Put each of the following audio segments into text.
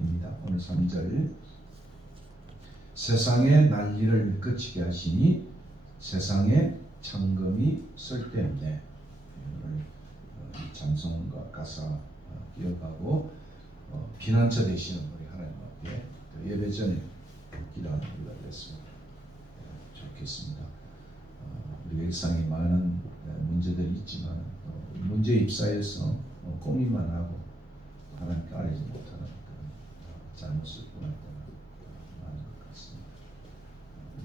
입니다. 오늘 3절 세상의 난리를 그치게 하시니 세상에 천금이 쓸데없네. 오늘 찬송과 가사 기억하고 피난처 되시는 우리 하나님 앞에 예배 전에 기도하는 우리가 되었으면 좋겠습니다. 우리 일상에 많은 문제들이 있지만 문제 입사해서 고민만 하고 하나님께 알지 못하는 잘못을 범했다는 많은 것 같습니다.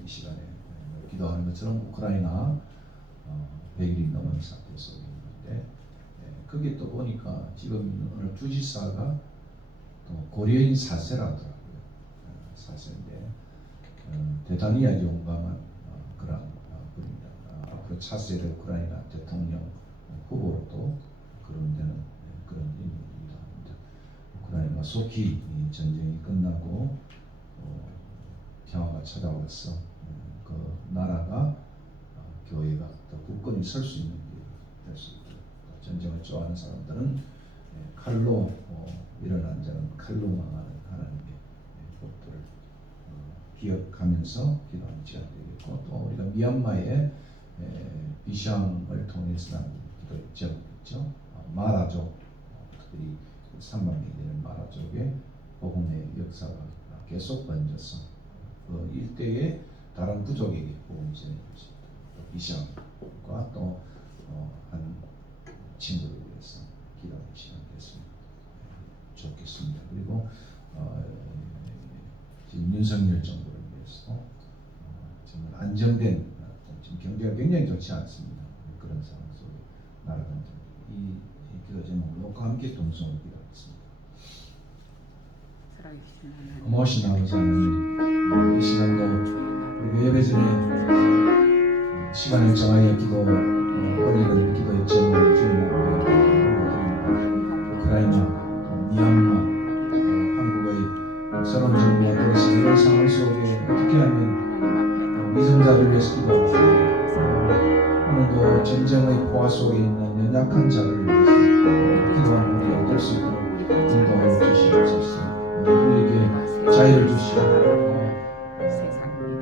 이 시간에 기도하는 것처럼 우크라이나 100일이 넘은 사태 속에 있는데 거기에 또 보니까 지금 오늘 주지사가 또 고려인 사세라더라고요. 사세인데 대단히 아주 용감한 그런 분입니다. 앞으로 차세대 우크라이나 대통령 후보로도 거론되는 그런 인물이기도 합니다. 우크라이나 속히 이 전쟁이 끝나고 평화가 찾아와서 그 나라가 교회가 또 굳건히 설 수 있는 길이 될 수 있도록 전쟁을 좋아하는 사람들은 칼로 일어난 자는 칼로 망하는 하나님의 법들을 기억하면서 기도하는 시간이 되겠고 또 우리가 미얀마의 비샹을 통해서 나는 기도 제목이 있죠. 마라족 특별히 산방이 되는 마라족의 복음의 역사가 계속 번져서 그 일대의 다른 부족에게 복음이 전해질 수 있도록 비샹과 또 한 친구를 위해서 기도하는 시간이 됐습니다. 좋겠습니다. 그리고 지금 윤석열 정부를 위해서 정말 안정된 지금 경제가 굉장히 좋지 않습니다. 그런 상황 속에 나라가 이 기도 제목으로 함께 동성을 기도하겠습니다. 고마우신 아버지 하나님, 이 시간도 우리 예배 전에 시간을 정하여 기도 올리는 기도의 제목을 주님 앞에 올려드립니다. 우크라이나, 미얀마, 한국의 새로운 정부가 들어서 이런 상황 속에 어떻게 하면 위선자를 위해서 기도하고 오늘도 전쟁의 포화 속에 있는 연약한 자를 위해서 기도하는 우리가 될 수 있도록 인도하여 주시옵소서. 우리에게 자유를 주시고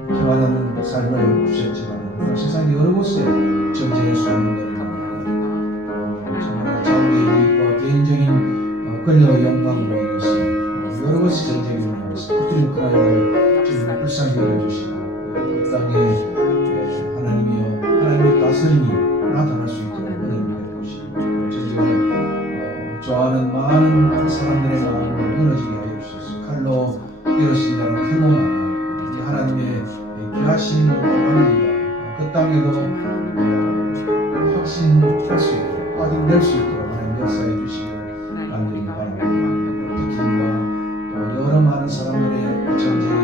평안한 삶을 주셨지만 세상 여러 곳에 전쟁의 소문들을 담고 정말 자기의 이익과 개인적인 권력의 영광으로 인해서 여러 곳에 전쟁이 일어나고 있습니다. 특히 우크라이나를 주님 불쌍히 여겨주시고 그 땅에 하나님의 다스림이 나타날 수 있도록 은혜를 베푸시고 전쟁을 좋아하는 많은 사람들의 마음을 무너지게 하여 주셔서 칼로 이루어진 자는 칼로 망하고 하나님의 귀하신 원리가 그 땅에도 확신할 수 있도록 확인될 수 있도록 하나님 역사해 주시기를 간절히 바랍니다. 북한과 또 여러 많은 사람들의 전쟁의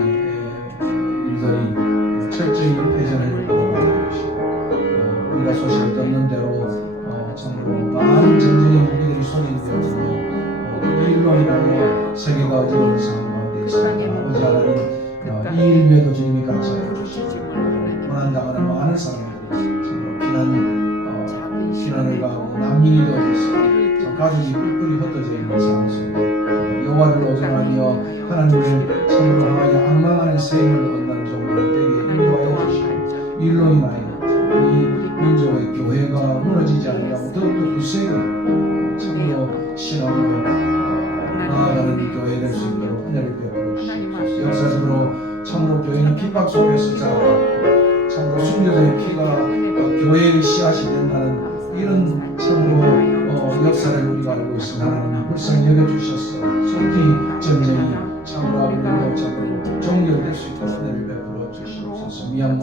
일들이 철저히 회전을 이루어가고 계시고 우리가 소식을 듣는 대로 참으로 많은 전쟁의 무기들이 소진되었고 이 일로 인하여 세계가 어지러운 상황 가운데 있습니다. 아버지 하나님 이 일 외에도 주님이 같이 하여 주시고 고난당하는 많은 사람들이 참으로 피난을 가고 난민이 되어서 가족이 뿔뿔이 흩어져 있는 상황 속에 여호와를 오전하며 하나님을 참으로 향하여 악망하는 생을 얻는 종들을 되게 인도하여 주시고 일로 인하여 이 민족의 교회가 무너지지 않으려고 더욱더 굳세게 참으로 신앙으로 나아가는 교회 될 수 있도록 은혜를 베풀어 주시옵소서. 역사적으로 참으로 교회는 핍박 속에서 자라왔고 참으로 순교자의 피가 교회의 씨앗이 된다는 이런 참으로 역사를 우리가 알고 있습니다. 하나님 불쌍히 여겨주셔서 속히 전쟁이 참으로 아버지로 참으로 종결될 수 있도록 은혜를 베풀어 주시옵소서. 미얀마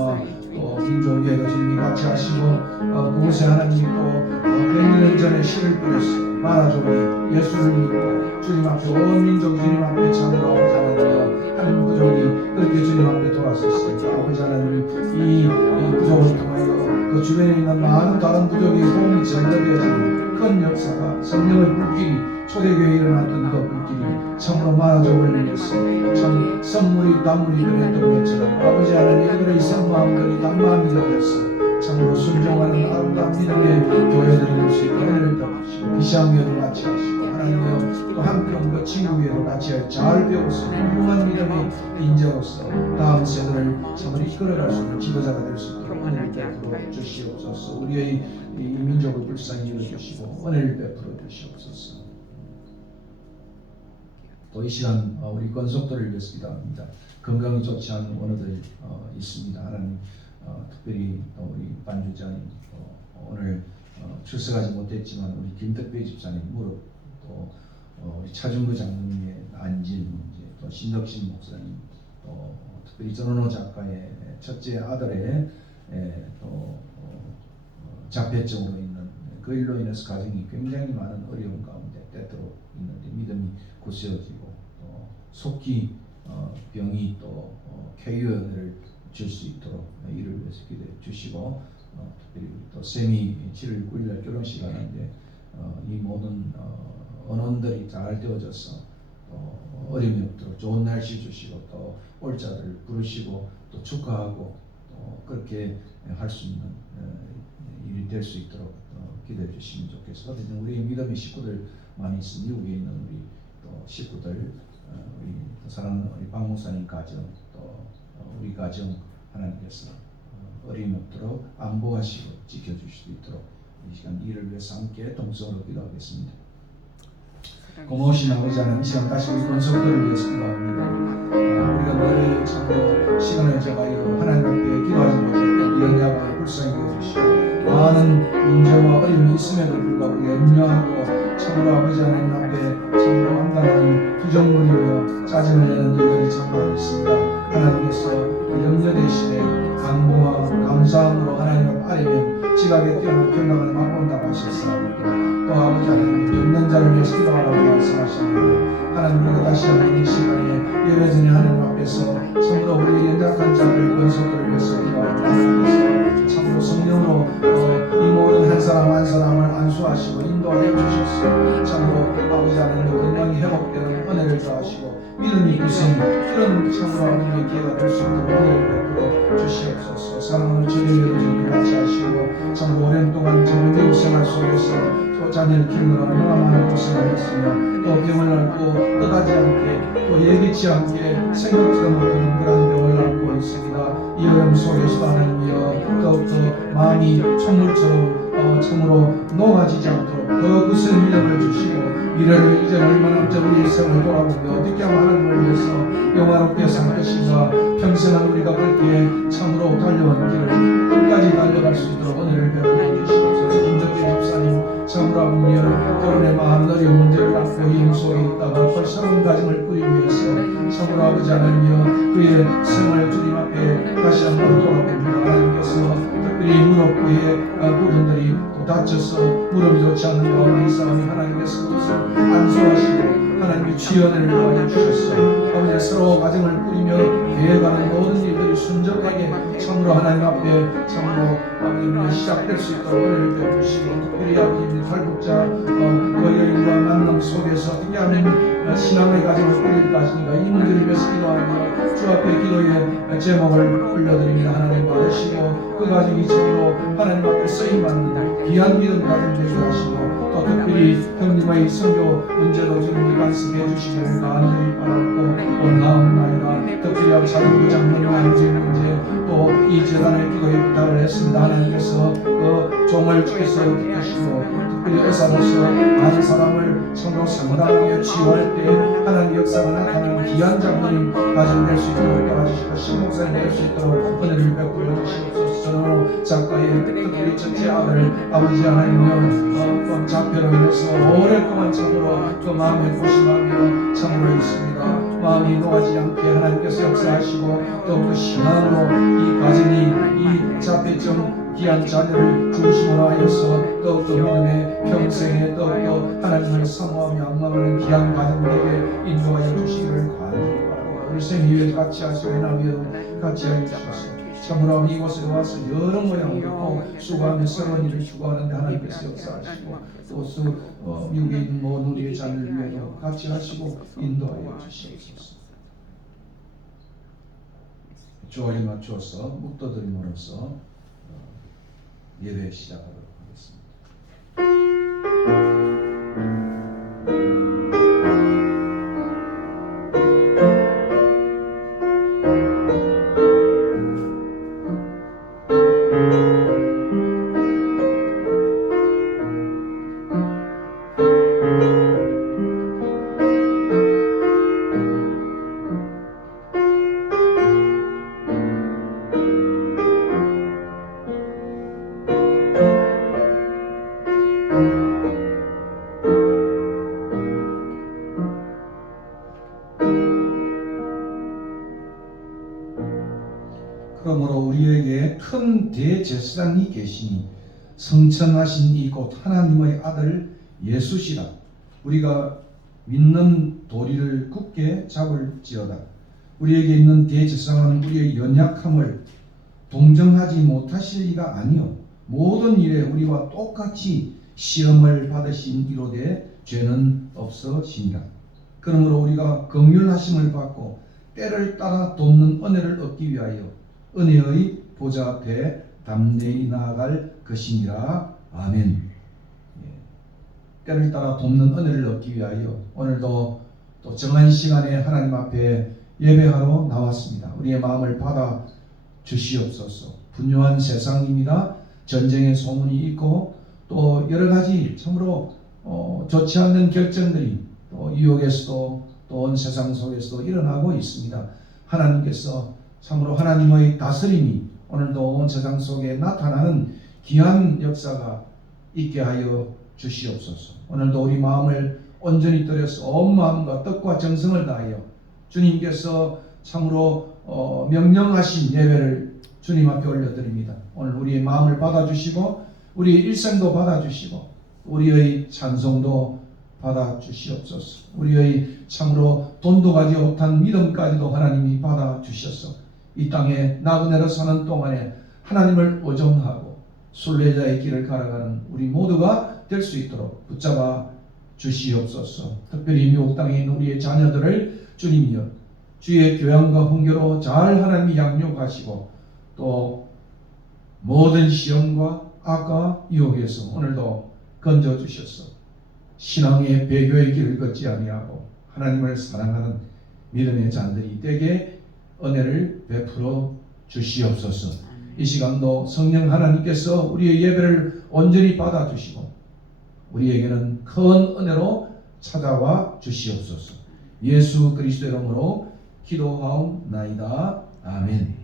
또 민족교회도 주님이 같이 하시고 그곳에 하나님이 또 100년 전에 씨를 뿌렸어요. 마라족이 예수를 믿고 주님 앞에 온 민족이 주님 앞에 참으로 아버지 하나님 한 부족이 그렇게 주님 앞에 돌아섰습니다. 아버지 하나님 이 부족을 통하여 그 주변에 있는 많은 다른 부족이 도움이 전달되어지는 큰 역사가 성령의 불길이 초대교회에 일어났던 그 불길이 참으로 마라족을 위해서 참 선물이 단물이 그랬던 것처럼 아버지 하나님 이들의 이 선마음들이 단마음이 되어서 참으로 순종하는 아름다운 믿음의 교회들이 될 수 있도록 은혜를 베푸시고 비상교회도 같이 하시고 하나님여 또 한평 친구교회도 같이 하여 잘 배워서 훌륭한 믿음의 인재로서 다음 세대를 참으로 이끌어갈 수 있는 지도자가 될 수 있도록 은혜를 베풀어 주시옵소서. 우리의 이 민족을 불쌍히 여겨주시고 은혜를 베풀어 주시옵소서. 또 이 시간 우리 권속들을 위해서 기도합니다. 건강이 좋지 않은 원어들이 있습니다. 하나님 특별히 우리 반주자님 오늘 출석하지 못했지만 우리 김덕배 집사님 무릎 또 우리 차준구 장로님의 안진 문제 또 신덕신 목사님 또 특별히 전원호 작가의 첫째 아들의 또 자폐증으로 있는 그 일로 인해서 가정이 굉장히 많은 어려움 가운데 때때로 있는데 믿음이 굳세어지고 또 속히 병이 또 쾌유를 줄 수 있도록 이를 위해서 기도해 주시고 특별히 또 쌤이 7월 9일날 결혼식 하는데 이 모든 언원들이 잘 되어져서 어려움이 없도록 좋은 날씨 주시고 또 올자를 부르시고 또 축하하고 또 그렇게 할 수 있는 일이 될 수 있도록 기도해 주시면 좋겠습니다. 우리 믿음의 식구들 많이 있으니 미국에 있는 우리 또 식구들 우리 사랑하는 우리 박 목사님 가정 또 우리 가정 하나님께서 어려움이 없도록 안보하시고 지켜주실 수 있도록 이 시간 이를 위해서 함께 동성으로 기도하겠습니다. 고마우신 아버지 하나님, 이 시간 다시 우리 권속들을 위해서 기도합니다. 우리가 늘 참으로 시간을 정하여 하나님 앞에 기도하지 못했던 이 언약을 불쌍히 여겨주시고 많은 문제와 어려움이 있음에도 불구하고 염려하고 참으로 아버지 하나님 앞에 참으로 한단한 부정문이며 짜증을 내는 일들이 참 많이 있습니다. 하나님께서 염려 대신에 간구와 감사함으로 하나님 앞 아뢰면 지각에 뛰어난 평강을 맛본다고 하셨사옵니다. 또 아버지 하나님 병든 자를 위해서 기도하라고 말씀하셨는데 하나님 우리가 다시 한번 이 시간에 예배드리는 하나님 앞에서 참으로 우리 연약한 자들 권속들을 위해서 기도하고 하나님께서 참으로 성령으로 이 모든 한 사람 한 사람을 안수하시고 인도하여 주셨어. 참으로 아버지 하나님 건강이 회복되는 은혜를 더하시고 믿음이 굳은 이런 참으로 하나님의 기회가 될 수 있도록 은혜를 베풀어 주시옵소서. 사랑하는 주님의 주님 같이 하시고 참으로 오랜 동안 정말 미국 생활 속에서 또 자녀를 키우느라 얼마나 많은 고생을 했으며 또 병을 앓고 떠나지 않게 또 예기치 않게 생각지도 못하는 그런 병을 앓고 있습니다. 이 어려움 속에서도 하나님이여 더욱더 마음이 천물처럼 참으로 녹아지지 않도록 더 굳은 믿음을 주시고 미래를 이제 얼마나 우리의 생을 돌아보며 어떻게 하면 하나님을 위해서 영화롭게 살 것인가 평생은 우리가 그렇게 참으로 달려온 길을 끝까지 달려갈 수 있도록 은혜를 베풀어 주시옵소서. 김덕재 집사님 참으로 아버지여 결혼에 많은 어려운 문제를 안고 이 속에 있다가 또 새로운 가정을 꾸리기 위해서 참으로 아버지 하나님이여 그의 생활 주님 앞에 다시 한번 돌아봅니다. 하나님께서 특별히 무릎구의 부분들이 또 다쳐서 무릎이 좋지 않는 가운데 이 사람이 하나님께서 그것을 안수하시고 하나님의 주연을 도와주셨어 아버지 서로 가정을 꾸리며 대해가는 모든 일들이 순적하게 참으로 하나님 앞에 참으로 아버지 시작될 수 있도록 은혜를 베푸시고 특별히 아버지 탈북자 그 여인과 만남 속에서 어떻게 하면 신앙의 가정을 꾸릴 것인가 이 문제를 위해서 기도하며 주 앞에 기도의 제목을 올려드립니다. 하나님 받으시고 그 가정이 참으로 하나님 앞에 쓰임받는 귀한 믿음 가정 되게 하시고 또 특별히 형님의 선교 문제도 주님이 간섭해 주시기를 간절히 바라고 원하옵나이다. 특별히 자동부 장로님 안진 문제 또 이 재단의 기도에 부탁을 했습니다. 하나님께서 그 종을 주께서 기쁘시고 특별히 의사로서 많은 사람을 참으로 상담하며 치유할 때 하나님 역사가 나타나는 귀한 장로님 가정될 수 있도록 도와주시고 신목사님 될 수 있도록 은혜를 베풀어 주시옵소서. 전원호 작가의 특별히 첫째 아들 아버지 하나님이여 자폐로 인해서 오랫동안 참으로 그 마음에 고심하며 참으로 있습니다. 마음이 놓아지지 않게 하나님께서 역사하시고 더욱더 신앙으로 이 가정이 이 자폐증 귀한 자녀를 중심으로 하여서 더욱더 믿음의 평생에 더욱더 하나님을 사모하며 악망하는 귀한 가정 되게 인도하여 주시기를 간절히 바랍니다. 우리 쌤이 같이 하시고 나비도 같이 하여 주셔서 참으로 이곳에 와서 여러 모양으로 수고하며 새로운 일을 추구하는데 하나님께서 역사하시고 또 미국에 있는 모든 우리의 자녀를 위하여 같이 하시고 인도하여 주시옵소서. 조화에 맞추어서 묵도드림으로써 예배 시작하도록 하겠습니다. 그러므로 우리에게 큰 대제사장이 계시니 성천하신 이곳 하나님의 아들 예수시라. 우리가 믿는 도리를 굳게 잡을지어다. 우리에게 있는 대제사장은 우리의 연약함을 동정하지 못하실 이가 아니요 모든 일에 우리와 똑같이 시험을 받으신 이로되 죄는 없으시니라. 그러므로 우리가 긍휼하심을 받고 때를 따라 돕는 은혜를 얻기 위하여 은혜의 보좌 앞에 담대히 나아갈 것이니라. 아멘. 때를 따라 돕는 은혜를 얻기 위하여 오늘도 또 정한 시간에 하나님 앞에 예배하러 나왔습니다. 우리의 마음을 받아 주시옵소서. 분요한 세상입니다. 전쟁의 소문이 있고 또 여러 가지 참으로 좋지 않는 결정들이 또 유혹에서도 또 온 세상 속에서도 일어나고 있습니다. 하나님께서 참으로 하나님의 다스림이 오늘도 온 세상 속에 나타나는 귀한 역사가 있게 하여 주시옵소서. 오늘도 우리 마음을 온전히 들여서 온 마음과 뜻과 정성을 다하여 주님께서 참으로 명령하신 예배를 주님 앞에 올려드립니다. 오늘 우리의 마음을 받아주시고 우리의 일생도 받아주시고 우리의 찬송도 받아주시옵소서. 우리의 참으로 돈도 가지 못한 믿음까지도 하나님이 받아주셔서 이 땅에 나그네로 사는 동안에 하나님을 의존하고 순례자의 길을 걸어가는 우리 모두가 될 수 있도록 붙잡아 주시옵소서. 특별히 미국 땅에 있는 우리의 자녀들을 주님이여 주의 교양과 훈계로 잘 하나님이 양육하시고 또 모든 시험과 악과 유혹에서 오늘도 건져주셔서 신앙의 배교의 길을 걷지 아니하고 하나님을 사랑하는 믿음의 자들이 되게 은혜를 베풀어 주시옵소서. 이 시간도 성령 하나님께서 우리의 예배를 온전히 받아주시고 우리에게는 큰 은혜로 찾아와 주시옵소서. 예수 그리스도 이름으로 기도하옵나이다. 아멘.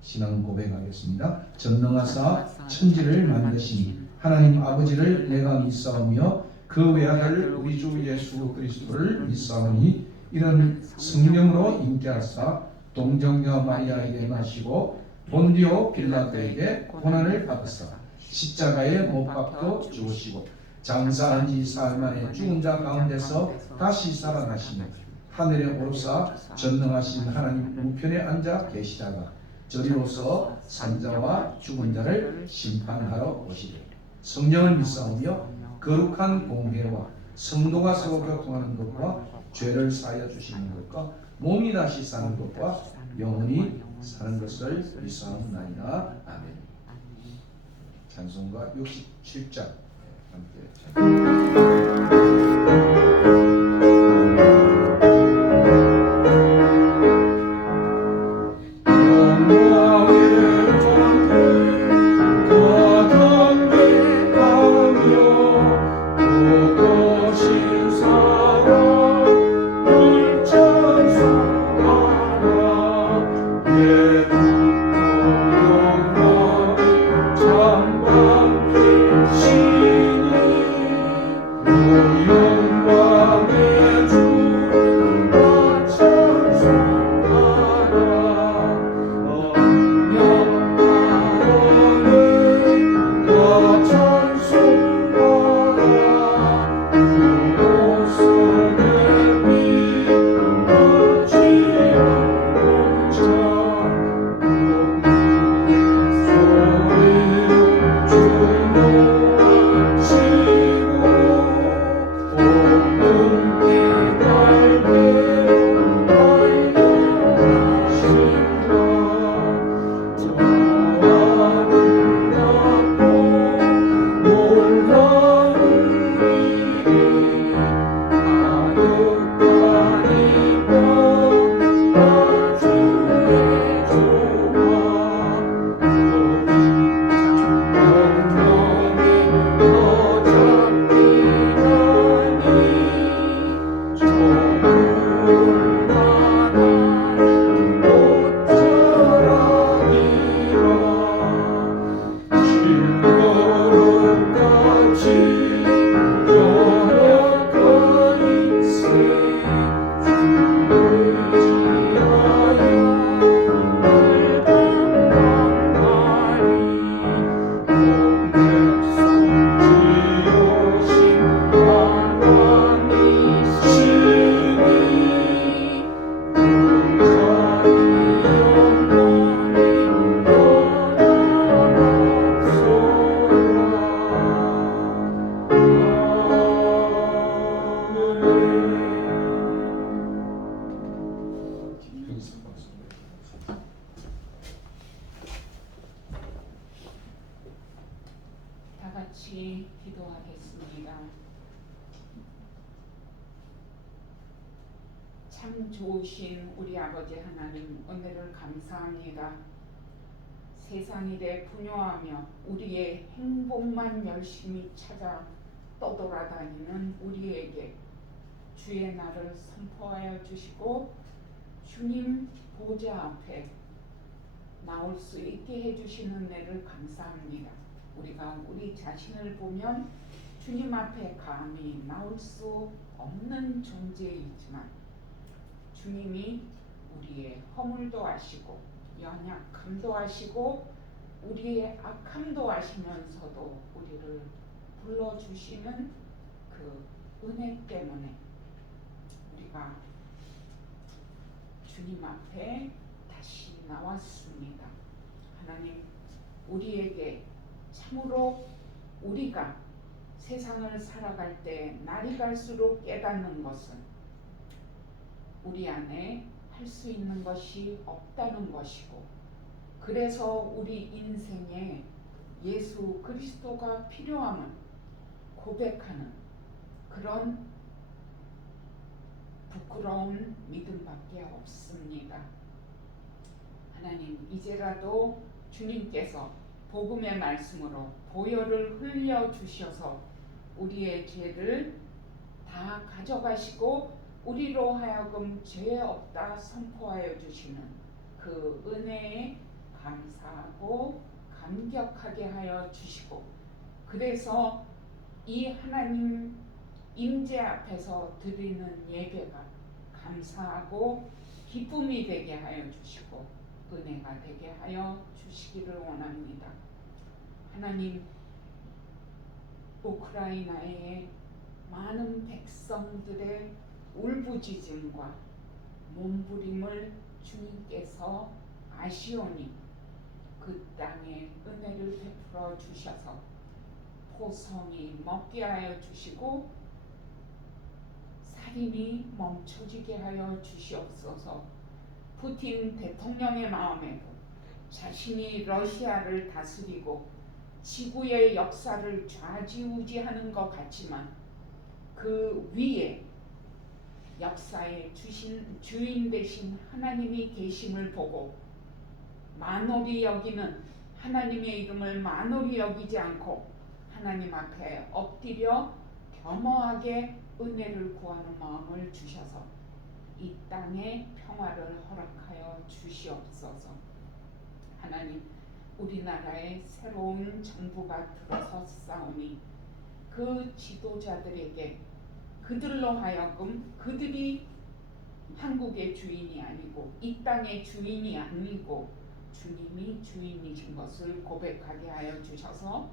신앙 고백하겠습니다. 전능하사 천지를 만드신 하나님 아버지를 내가 믿사오며 그 외아들 우리 주 예수 그리스도를 믿사오니 이는 성령으로 잉태하사 동정녀 마리아에게 나시고 본디오 빌라도에게 고난을 받으사 십자가에 못 박혀 죽으시고 장사한 지 사흘 만에 죽은 자 가운데서 다시 살아나시며 하늘에 오르사 전능하신 하나님 우편에 앉아 계시다가 저리로서 산자와 죽은 자를 심판하러 오시리라. 성령을 믿사오며 거룩한 공회와 성도가 서로 교통하는 것과 죄를 사하여 주시는 것과 몸이 다시 사는 것과 영원히 사는 것을 믿사옵나이다. 아멘. 찬송가 67장 함께 같이 기도하겠습니다. 참 좋으신 우리 아버지 하나님, 은혜를 감사합니다. 세상 일에 분요하며 우리의 행복만 열심히 찾아 떠돌아다니는 우리에게 주의 날을 선포하여 주시고 주님 보좌 앞에 나올 수 있게 해주시는 은혜를 감사합니다. 우리가 우리 자신을 보면 주님 앞에 감히 나올 수 없는 존재이지만 주님이 우리의 허물도 아시고 연약함도 아시고 우리의 악함도 아시면서도 우리를 불러주시는 그 은혜 때문에 우리가 주님 앞에 다시 나왔습니다. 하나님, 우리에게 참으로 우리가 세상을 살아갈 때 날이 갈수록 깨닫는 것은 우리 안에 할 수 있는 것이 없다는 것이고, 그래서 우리 인생에 예수 그리스도가 필요함을 고백하는 그런 부끄러운 믿음밖에 없습니다. 하나님, 이제라도 주님께서 복음의 말씀으로 보혈을 흘려 주셔서 우리의 죄를 다 가져가시고 우리로 하여금 죄 없다 선포하여 주시는 그 은혜에 감사하고 감격하게 하여 주시고, 그래서 이 하나님 임재 앞에서 드리는 예배가 감사하고 기쁨이 되게 하여 주시고 은혜가 되게 하여 주시기를 원합니다. 하나님, 우크라이나의 많은 백성들의 울부짖음과 몸부림을 주님께서 아시오니 그 땅에 은혜를 베풀어 주셔서 포성이 먹게 하여 주시고 살인이 멈춰지게 하여 주시옵소서. 푸틴 대통령의 마음에도 자신이 러시아를 다스리고 지구의 역사를 좌지우지하는 것 같지만 그 위에 역사의 주인 되신 하나님이 계심을 보고 만홀히 여기는 하나님의 이름을 만홀히 여기지 않고 하나님 앞에 엎드려 겸허하게 은혜를 구하는 마음을 주셔서 이 땅에 평화를 허락하여 주시옵소서. 하나님, 우리나라에 새로운 정부가 들어섰사오니 그 지도자들에게 그들로 하여금 그들이 한국의 주인이 아니고 이 땅의 주인이 아니고 주님이 주인이신 것을 고백하게 하여 주셔서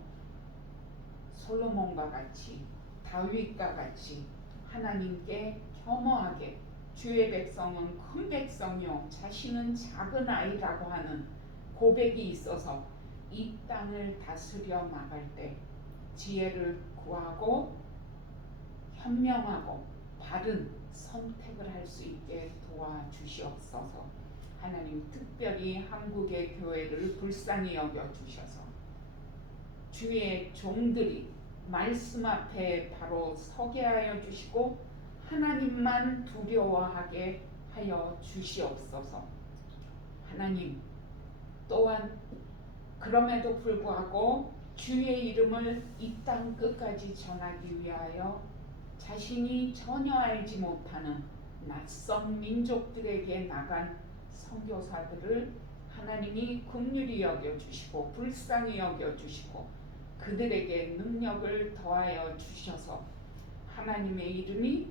솔로몬과 같이 다윗과 같이 하나님께 겸허하게 주의 백성은 큰 백성이요 자신은 작은 아이라고 하는 고백이 있어서 이 땅을 다스려 나갈 때 지혜를 구하고 현명하고 바른 선택을 할 수 있게 도와주시옵소서. 하나님, 특별히 한국의 교회를 불쌍히 여겨주셔서 주의 종들이 말씀 앞에 바로 서게 하여 주시고 하나님만 두려워하게 하여 주시옵소서. 하나님, 또한 그럼에도 불구하고 주의 이름을 이 땅 끝까지 전하기 위하여 자신이 전혀 알지 못하는 낯선 민족들에게 나간 선교사들을 하나님이 긍휼히 여겨주시고 불쌍히 여겨주시고 그들에게 능력을 더하여 주셔서 하나님의 이름이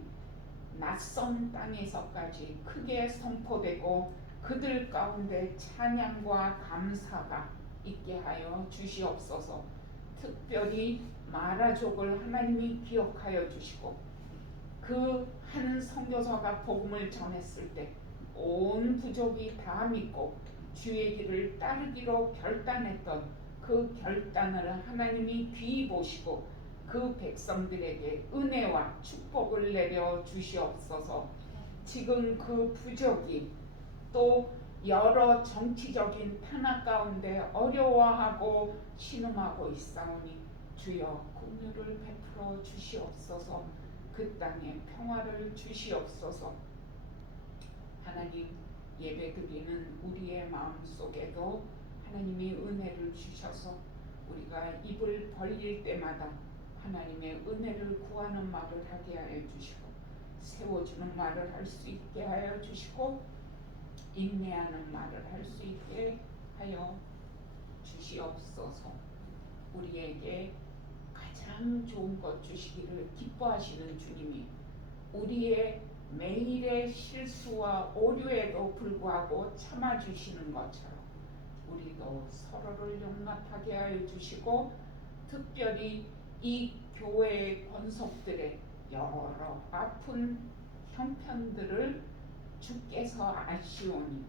낯선 땅에서까지 크게 선포되고 그들 가운데 찬양과 감사가 있게 하여 주시옵소서. 특별히 마라족을 하나님이 기억하여 주시고 그 한 선교사가 복음을 전했을 때 온 부족이 다 믿고 주의 길을 따르기로 결단했던 그 결단을 하나님이 귀히 보시고 그 백성들에게 은혜와 축복을 내려 주시옵소서. 지금 그 부족이 또 여러 정치적인 탄압 가운데 어려워하고 신음하고 있사오니 주여 긍휼을 베풀어 주시옵소서. 그 땅에 평화를 주시옵소서. 하나님, 예배드리는 우리의 마음속에도 하나님의 은혜를 주셔서 우리가 입을 벌릴 때마다 하나님의 은혜를 구하는 말을 하게 하여 주시고, 세워주는 말을 할 수 있게 하여 주시고, 인내하는 말을 할 수 있게 하여 주시옵소서. 우리에게 가장 좋은 것 주시기를 기뻐하시는 주님이 우리의 매일의 실수와 오류에도 불구하고 참아주시는 것처럼 우리도 서로를 용납하게 하여 주시고, 특별히 이 교회의 권속들의 여러 아픈 형편들을 주께서 아시오니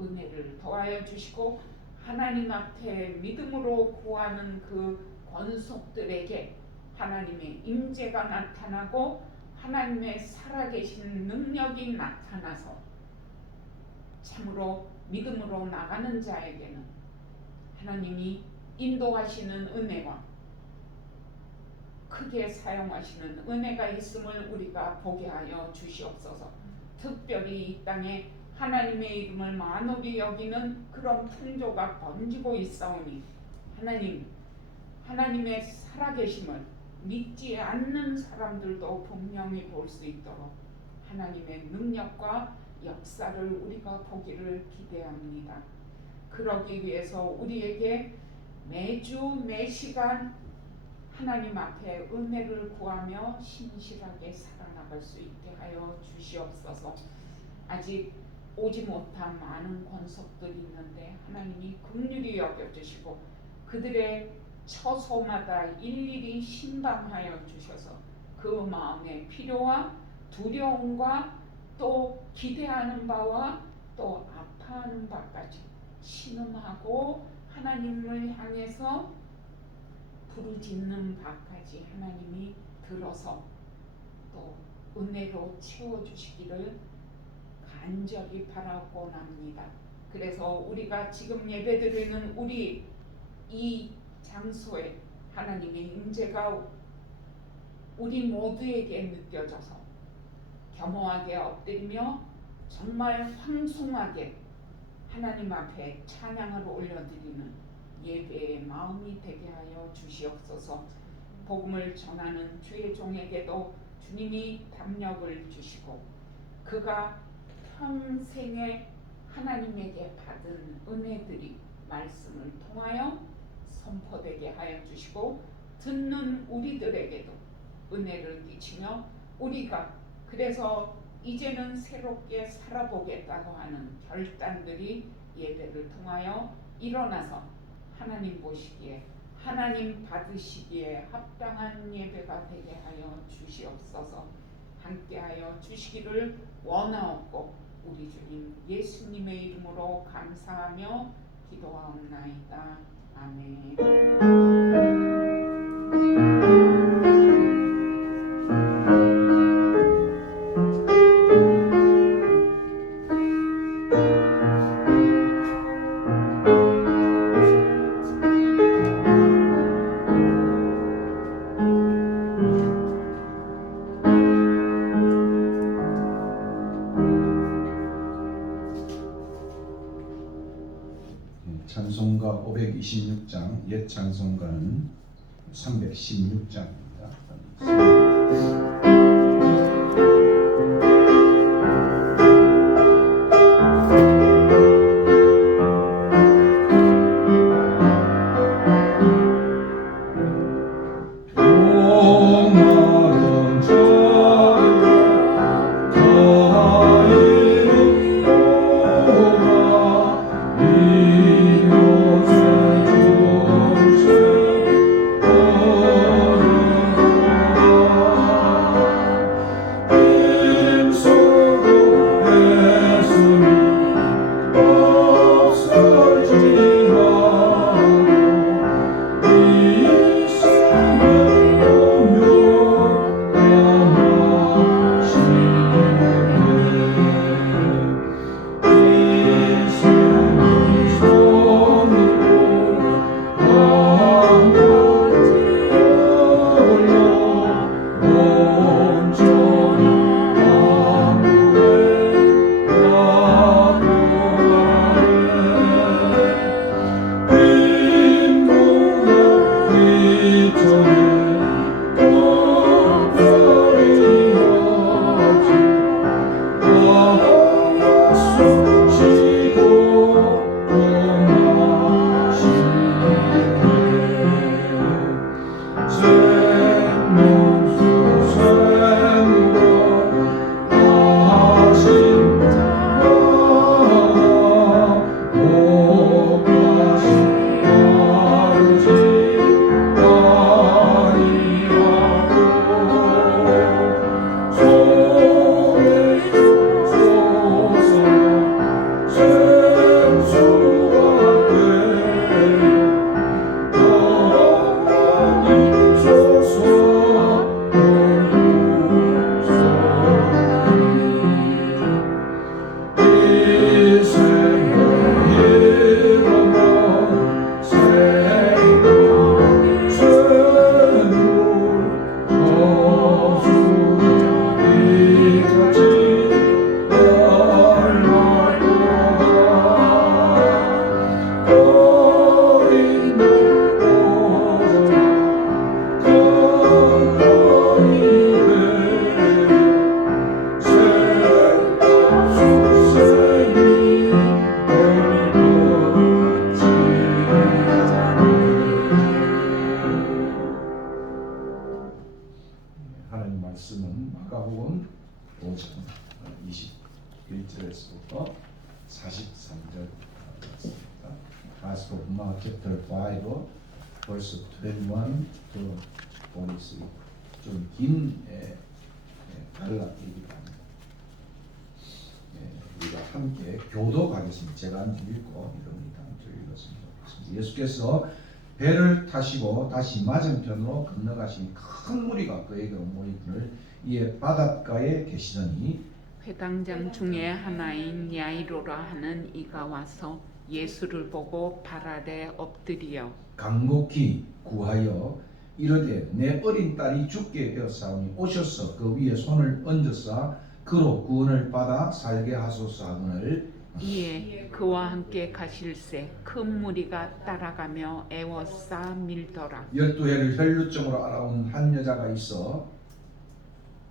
은혜를 더하여 주시고, 하나님 앞에 믿음으로 구하는 그 권속들에게 하나님의 임재가 나타나고 하나님의 살아계신 능력이 나타나서 참으로 믿음으로 나가는 자에게는 하나님이 인도하시는 은혜와 크게 사용하시는 은혜가 있음을 우리가 보게 하여 주시옵소서. 특별히 이 땅에 하나님의 이름을 만홀히 여기는 그런 풍조가 번지고 있사오니 하나님, 하나님의 살아계심을 믿지 않는 사람들도 분명히 볼 수 있도록 하나님의 능력과 역사를 우리가 보기를 기대합니다. 그러기 위해서 우리에게 매주 매시간 하나님 앞에 은혜를 구하며 신실하게 살아나갈 수 있게 하여 주시옵소서. 아직 오지 못한 많은 권속들이 있는데 하나님이 긍휼히 여겨주시고 그들의 처소마다 일일이 신방하여 주셔서 그 마음의 필요와 두려움과 또 기대하는 바와 또 아파하는 바까지 신음하고 하나님을 향해서 부르짖는 바까지 하나님이 들어서 또 은혜로 채워주시기를 간절히 바라고 납니다. 그래서 우리가 지금 예배드리는 우리 이 장소에 하나님의 임재가 우리 모두에게 느껴져서 겸허하게 엎드리며 정말 황송하게 하나님 앞에 찬양을 올려드리는 예배의 마음이 되게 하여 주시옵소서. 복음을 전하는 주의 종에게도 주님이 담력을 주시고 그가 평생에 하나님에게 받은 은혜들이 말씀을 통하여 선포되게 하여 주시고 듣는 우리들에게도 은혜를 끼치며 우리가 그래서 이제는 새롭게 살아보겠다고 하는 결단들이 예배를 통하여 일어나서 하나님 보시기에 하나님 받으시기에 합당한 예배가 되게 하여 주시옵소서. 함께하여 주시기를 원하옵고 우리 주님 예수님의 이름으로 감사하며 기도하옵나이다. 아멘. 찬송가 526장, 옛 찬송가는 316장입니다. 5 verse 21 to 43 좀긴 단락입니다. 우리가 함께 교도하겠습니다. 제가 한 줄 읽고 여러분이 다음 줄 읽었으면 좋겠습니다. 예수께서 배를 타시고 다시 맞은편으로 건너가시니 큰 무리가 그에게로 모이기를 이에 바닷가에 계시더니 회당장 중에 하나인 야이로라 하는 이가 와서 예수를 보고 발 아래 엎드리어 간곡히 구하여 이르되 내 어린 딸이 죽게 되었사오니 오셔서 그 위에 손을 얹으사 그로 구원을 받아 살게 하소서 하거늘 이에 그와 함께 가실새 큰 무리가 따라가며 애워싸 밀더라. 12해를 혈루증으로 알아온 한 여자가 있어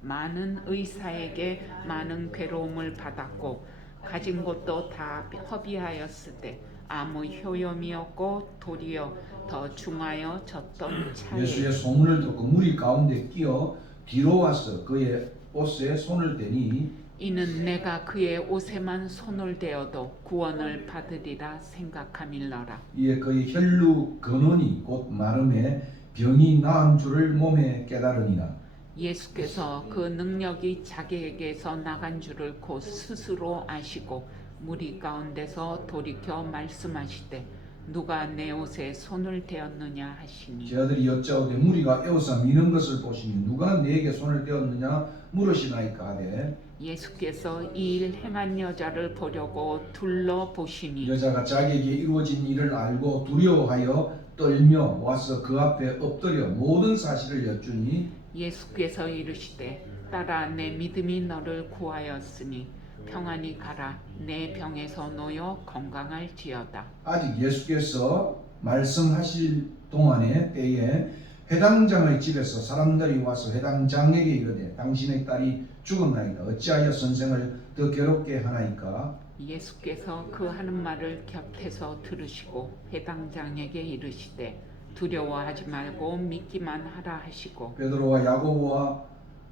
많은 의사에게 많은 괴로움을 받았고 가진 것도 다 허비하였을 때 아무 효용이 없고 도리어 더 중하여 졌던 차에 예수의 소문을 듣고 무리 가운데 끼어 뒤로 와서 그의 옷에 손을 대니 이는 내가 그의 옷에만 손을 대어도 구원을 받으리라 생각함일러라. 이에 그의 혈루 근원이 곧 마름에 병이 나은 줄을 몸에 깨달으니라. 예수께서 그 능력이 자기에게서 나간 줄을 곧 스스로 아시고 무리 가운데서 돌이켜 말씀하시되 누가 내 옷에 손을 대었느냐 하시니 제자들이 여짜오되 무리가 에워싸 미는 것을 보시니 누가 내게 손을 대었느냐 물으시나이까 하되 예수께서 이 일 행한 여자를 보려고 둘러보시니 여자가 자기에게 이루어진 일을 알고 두려워하여 떨며 와서 그 앞에 엎드려 모든 사실을 여쭈니 예수께서 이르시되 딸아 내 믿음이 너를 구하였으니 평안히 가라 내 병에서 놓여 건강할지어다. 아직 예수께서 말씀하실 동안에 때에 회당장의 집에서 사람들이 와서 회당장에게 이르되 당신의 딸이 죽었나이다 어찌하여 선생을 더 괴롭게 하나이까. 예수께서 그 하는 말을 곁에서 들으시고 회당장에게 이르시되 두려워하지 말고 믿기만 하라 하시고 베드로와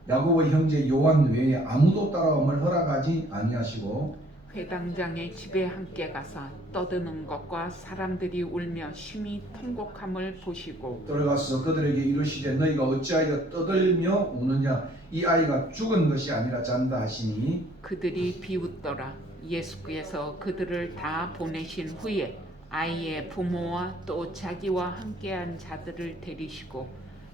야고보 형제 요한 외에 아무도 따라옴을 허락하지 아니하시고 회당장의 집에 함께 가서 떠드는 것과 사람들이 울며 심히 통곡함을 보시고 들어가서 그들에게 이르시되 너희가 어찌하여 떠들며 우느냐 이 아이가 죽은 것이 아니라 잔다 하시니 그들이 비웃더라. 예수께서 그들을 다 보내신 후에 아이의 부모와 또 자기와 함께한 자들을 데리시고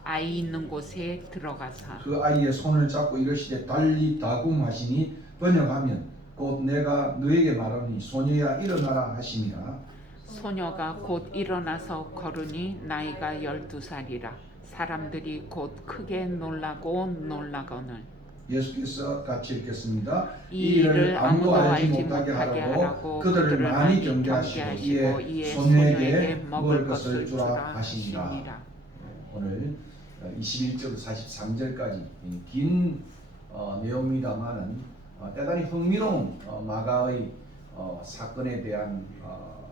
아이 있는 곳에 들어가사 그 아이의 손을 잡고 이르시되 달리 다굼 하시니 번역하면 곧 내가 너에게 말하니 소녀야 일어나라 하시니라. 소녀가 곧 일어나서 걸으니 나이가 12살이라 사람들이 곧 크게 놀라고 놀라거늘 예수께서 같이 읽겠습니다. 이 일을 아무도 알지 못하게 하라고 그들을 많이 경계하시고 이에 소녀에게 먹을 것을 주라 하시니라. 오늘 21절부터 43절까지 긴 내용입니다만은 대단히 흥미로운 마가의 사건에 대한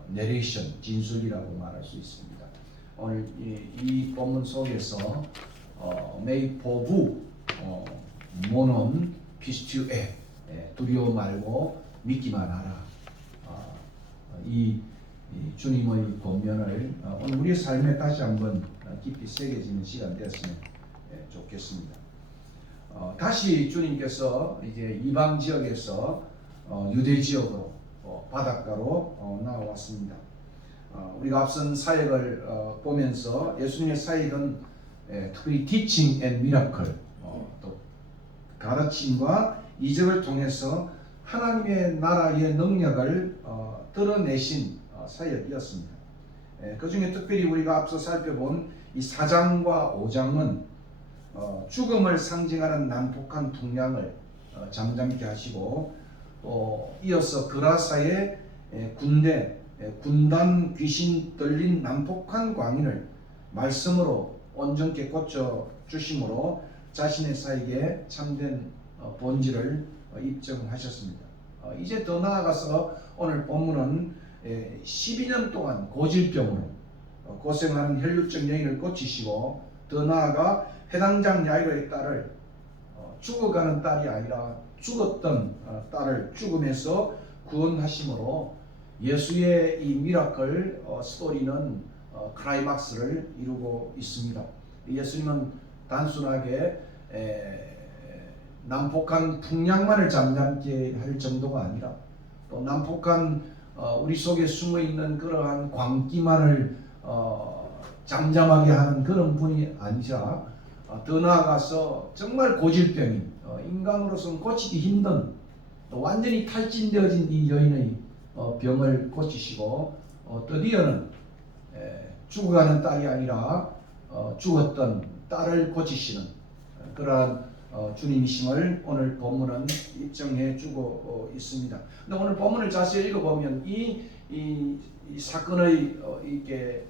내레이션, 진술이라고 말할 수 있습니다. 오늘 이 본문 속에서 메이포부 모논 피스튜에 두려워 말고 믿기만 하라. 이 주님의 권면을 오늘 우리의 삶에 다시 한번 깊이 새겨지는 시간 되었으면 좋겠습니다. 다시 주님께서 이제 이방 지역에서 유대 지역으로 바닷가로 나왔습니다. 우리가 앞선 사역을 보면서 예수님의 사역은 특별히 teaching and miracle, 또 가르침과 이적을 통해서 하나님의 나라의 능력을 드러내신 사역이었습니다. 그 중에 특별히 우리가 앞서 살펴본 이 4장과 5장은 죽음을 상징하는 난폭한 풍랑을 잠잠케 하시고 이어서 그라사의 군단 귀신 들린 난폭한 광인을 말씀으로 온전케 고쳐 주심으로 자신의 사역에 참된 본질을 입증하셨습니다. 이제 더 나아가서 오늘 본문은 12년 동안 고질병으로 고생하는 혈루증 여인을 고치시고 더 나아가 회당장 야이로의 딸을 죽어가는 딸이 아니라 죽었던 딸을 죽음에서 구원하심으로 예수의 이 미라클 스토리는 클라이막스를 이루고 있습니다. 예수님은 단순하게 난폭한 풍랑만을 잠잠케 할 정도가 아니라 또 난폭한 우리 속에 숨어 있는 그러한 광기만을 잠잠하게 하는 그런 분이 아니라 더 나아가서 정말 고질병인 인간으로서는 고치기 힘든 또 완전히 탈진되어진 이 여인의 병을 고치시고 드디어는 죽어가는 딸이 아니라 죽었던 딸을 고치시는 그러한 주님이심을 오늘 본문은 입증해 주고 있습니다. 근데 오늘 본문을 자세히 읽어보면 이 사건의 이게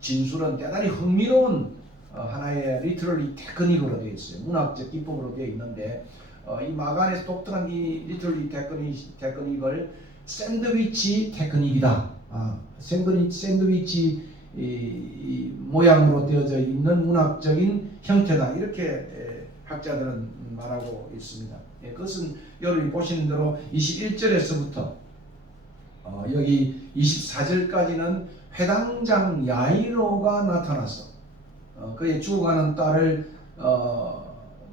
진술은 대단히 흥미로운 하나의 리터러리 테크닉으로 되어 있어요. 문학적 기법으로 되어 있는데 이 마간에서 독특한 이 리터러리 테크닉을 샌드위치 테크닉이다. 샌드위치 이 모양으로 되어져 있는 문학적인 형태다. 이렇게 학자들은 말하고 있습니다. 그것은 여러분이 보시는 대로 21절에서부터 여기 24절까지는 회당장 야이로가 나타나서 그의 죽어가는 딸을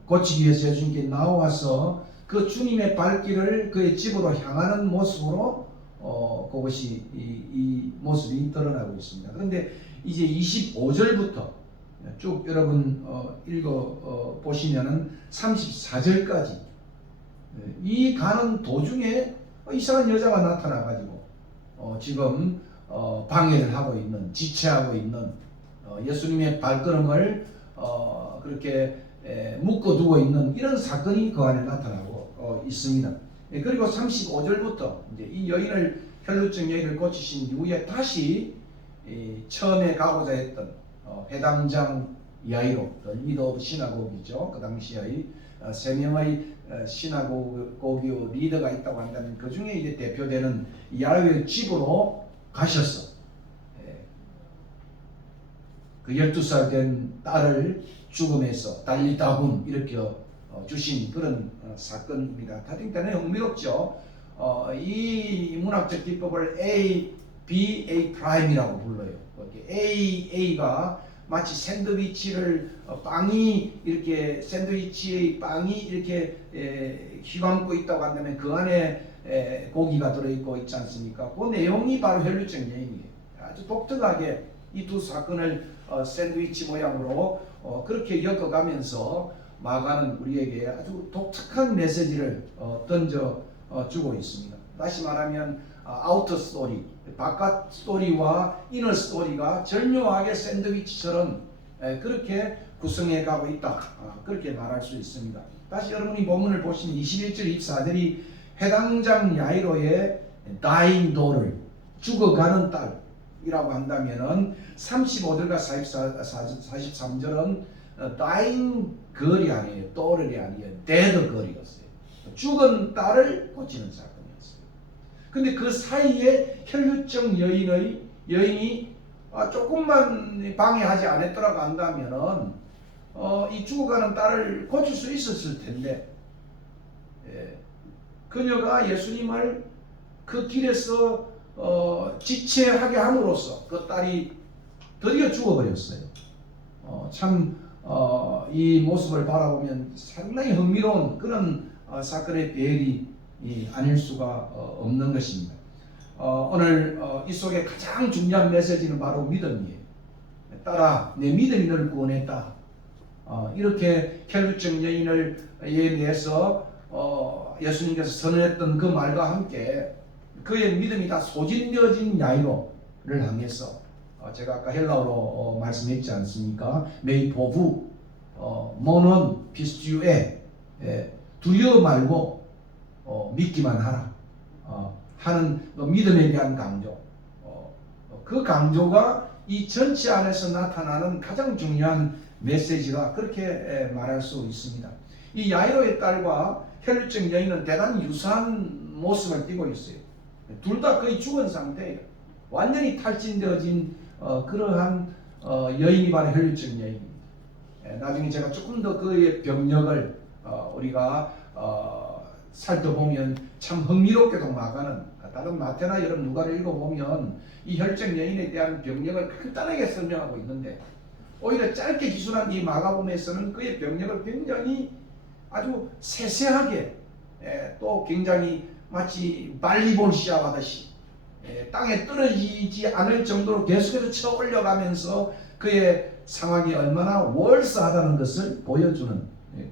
고치기 위해서 예수님께 나와서 그 주님의 발길을 그의 집으로 향하는 모습으로 그것이 이 모습이 드러나고 있습니다. 그런데 이제 25절부터 쭉 여러분 읽어 보시면은 34절까지 이 가는 도중에 이상한 여자가 나타나 가지고 지금 방해를 하고 있는, 지체하고 있는 예수님의 발걸음을 그렇게 묶어두고 있는 이런 사건이 그 안에 나타나고 있습니다. 그리고 35절부터 이제 이 여인을 혈루증 여인을 고치신 이후에 다시 처음에 가고자 했던 회당장 야이로, 리더 오브 시나고기죠. 그 당시의 세 명의 시나고기 리더가 있다고 한다면 그 중에 이제 대표되는 야이로의 집으로 가셨어. 그 12살 된 딸을 죽음에서 달리다군 이렇게 주신 그런 사건입니다. 다들 흥미롭죠. 이 문학적 기법을 A 프라임이라고 불러요. A가 마치 샌드위치를 빵이 이렇게 샌드위치의 빵이 이렇게 휘감고 있다고 한다면 그 안에 고기가 들어있고 있지 않습니까? 그 내용이 바로 혈루증 여인이에요. 아주 독특하게 이 두 사건을 샌드위치 모양으로 그렇게 엮어가면서 마가는 우리에게 아주 독특한 메시지를 던져 주고 있습니다. 다시 말하면 아우터 스토리, 바깥 스토리와 이너 스토리가 절묘하게 샌드위치처럼 그렇게 구성해 가고 있다. 그렇게 말할 수 있습니다. 다시 여러분이 본문을 보시면 21절 24절이 회당장 야이로의 dying daughter, 죽어가는 딸이라고 한다면은 35절과 43절은 dying girl이 아니에요. daughter이 아니에요. dead girl이었어요. 죽은 딸을 고치는 사건이었어요. 근데 그 사이에 혈루증 여인이 조금만 방해하지 않았더라고 한다면은 이 죽어가는 딸을 고칠 수 있었을 텐데 그녀가 예수님을 그 길에서 지체하게 함으로써 그 딸이 드디어 죽어버렸어요. 참 이 모습을 바라보면 상당히 흥미로운 그런 사건의 배열이 아닐 수가 없는 것입니다. 오늘 이 속에 가장 중요한 메시지는 바로 믿음이에요. 딸아, 내 믿음이 너를 구원했다. 이렇게 혈루증 여인에 대해서 예수님께서 선언했던 그 말과 함께 그의 믿음이 다 소진되어진 야이로를 향해서 제가 아까 헬라어로 말씀했지 않습니까? 메이포부 모논 피스튜에 두려워 말고 믿기만 하라 하는 믿음에 대한 강조, 그 강조가 이 전체 안에서 나타나는 가장 중요한 메시지가 그렇게 말할 수 있습니다. 이 야이로의 딸과 혈루증 여인은 대단히 유사한 모습을 띠고 있어요. 둘 다 거의 죽은 상태예요. 완전히 탈진되어진 그러한 여인이 바로 혈루증 여인입니다. 나중에 제가 조금 더 그의 병력을 우리가 살펴보면 참 흥미롭게도 마가는 다른 마태나 여러 누가를 읽어보면 이 혈증 여인에 대한 병력을 간단하게 설명하고 있는데 오히려 짧게 기술한 이 마가복음에서는 그의 병력을 굉장히 아주 세세하게 또 굉장히 마치 발리볼시아 하듯이 땅에 떨어지지 않을 정도로 계속해서 쳐 올려가면서 그의 상황이 얼마나 월스하다는 것을 보여주는